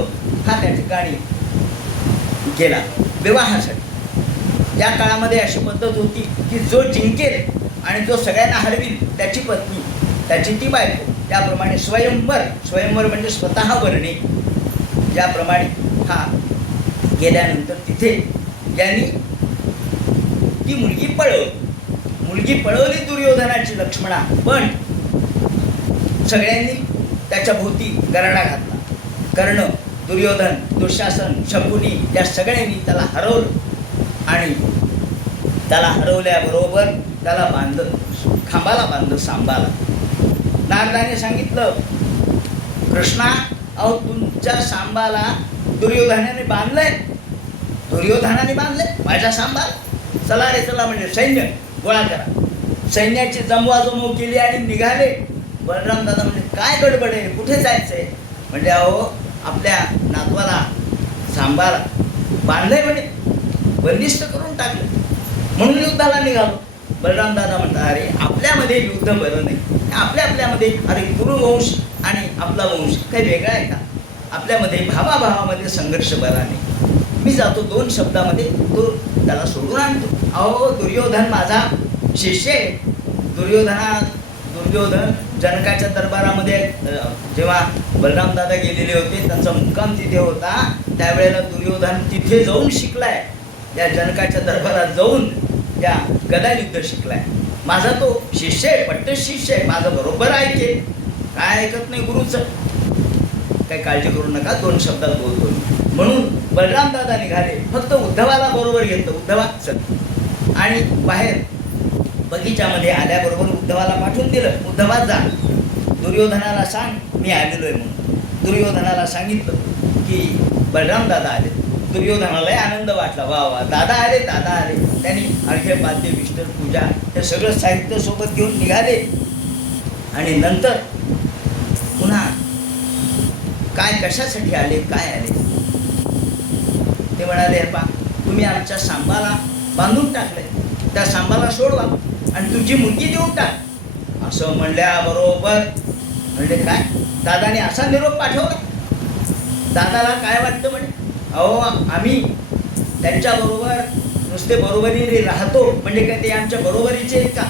हा त्या ठिकाणी गेला विवाहासाठी. या काळामध्ये अशी पद्धत होती की जो जिंकेल आणि जो सगळ्यांना हरविल त्याची पत्नी, त्याची ती बायको. त्याप्रमाणे स्वयंवर म्हणजे स्वतः वरणे. ज्याप्रमाणे हा गेल्यानंतर तिथे यांनी ती मुलगी पळवली दुर्योधनाची लक्ष्मणा. पण सगळ्यांनी त्याच्या भोवती गराडा घातला. कर्ण, दुर्योधन, दुःशासन, शकुनी या सगळ्यांनी त्याला हरवलं आणि त्याला हरवल्याबरोबर त्याला खांबाला बांधलं, सांबाला. नारदाने सांगितलं, कृष्णा, अहो तुमच्या सांबाला दुर्योधनाने बांधलंय माझ्या सांबाला. चला रे चला, म्हणजे सैन्य गोळा करा. सैन्याची जमवाजमव केली आणि निघाले. बलराम दादा म्हणजे काय गडबड आहे, कुठे जायचंय? म्हणजे अहो आपल्या नातवाला सांबाला बांधलंय, म्हणे बंदिस्त करून टाकलं, म्हणून युद्धाला निघालो. बलराम दादा म्हणतात, अरे आपल्यामध्ये युद्ध बरं नाही. आपल्यामध्ये अरे कुरुवंश आणि आपला वंश काही वेगळा आहे का? आपल्यामध्ये भावाभावामध्ये संघर्ष बरा नाही. मी जातो 2 शब्दामध्ये तो त्याला सोडून आणतो. अहो दुर्योधन माझा शिष्य आहे. दुर्योधन जनकाच्या दरबारामध्ये जेव्हा बलराम दादा गेलेले होते, त्यांचा मुक्काम तिथे होता, त्यावेळेला दुर्योधन तिथे जाऊन शिकलाय. या जनकाच्या दरबारात जाऊन या गदायुद्ध शिकलाय. माझा तो शिष्य आहे, पट्ट शिष्य आहे, माझं बरोबर ऐकेल. काय ऐकत नाही गुरुचं? काही काळजी करू नका, 2 शब्दात बोलतो. म्हणून बलराम दादा निघाले, फक्त उद्धवाला बरोबर घेतलं. उद्धवा चल, आणि बाहेर बगीच्यामध्ये आल्याबरोबर उद्धवाला पाठवून दिलं, उद्धवा जा, दुर्योधनाला सांग मी आलेलो आहे म्हणून. दुर्योधनाला सांगितलं की बलराम दादा आले. दुर्योधनालाही आनंद वाटला, वा वा दादा आले. त्यांनी अर्घ्यपाद्य विष्णू पूजा हे सगळं साहित्य सोबत घेऊन निघाले. आणि नंतर पुन्हा काय कशासाठी आले, काय आले ते म्हणाले, पा तुम्ही आमच्या सांबाला बांधून टाकले, त्या सांबाला सोडवा आणि तुझी मुलगी देऊन टाक. असं म्हणल्याबरोबर म्हणजे काय, दादाने असा निरोप पाठवला. दादाला काय वाटतं म्हणे, अहो आम्ही त्यांच्याबरोबर नुसते बरोबरीने राहतो म्हणजे काय ते आमच्या बरोबरीचे आहेत का?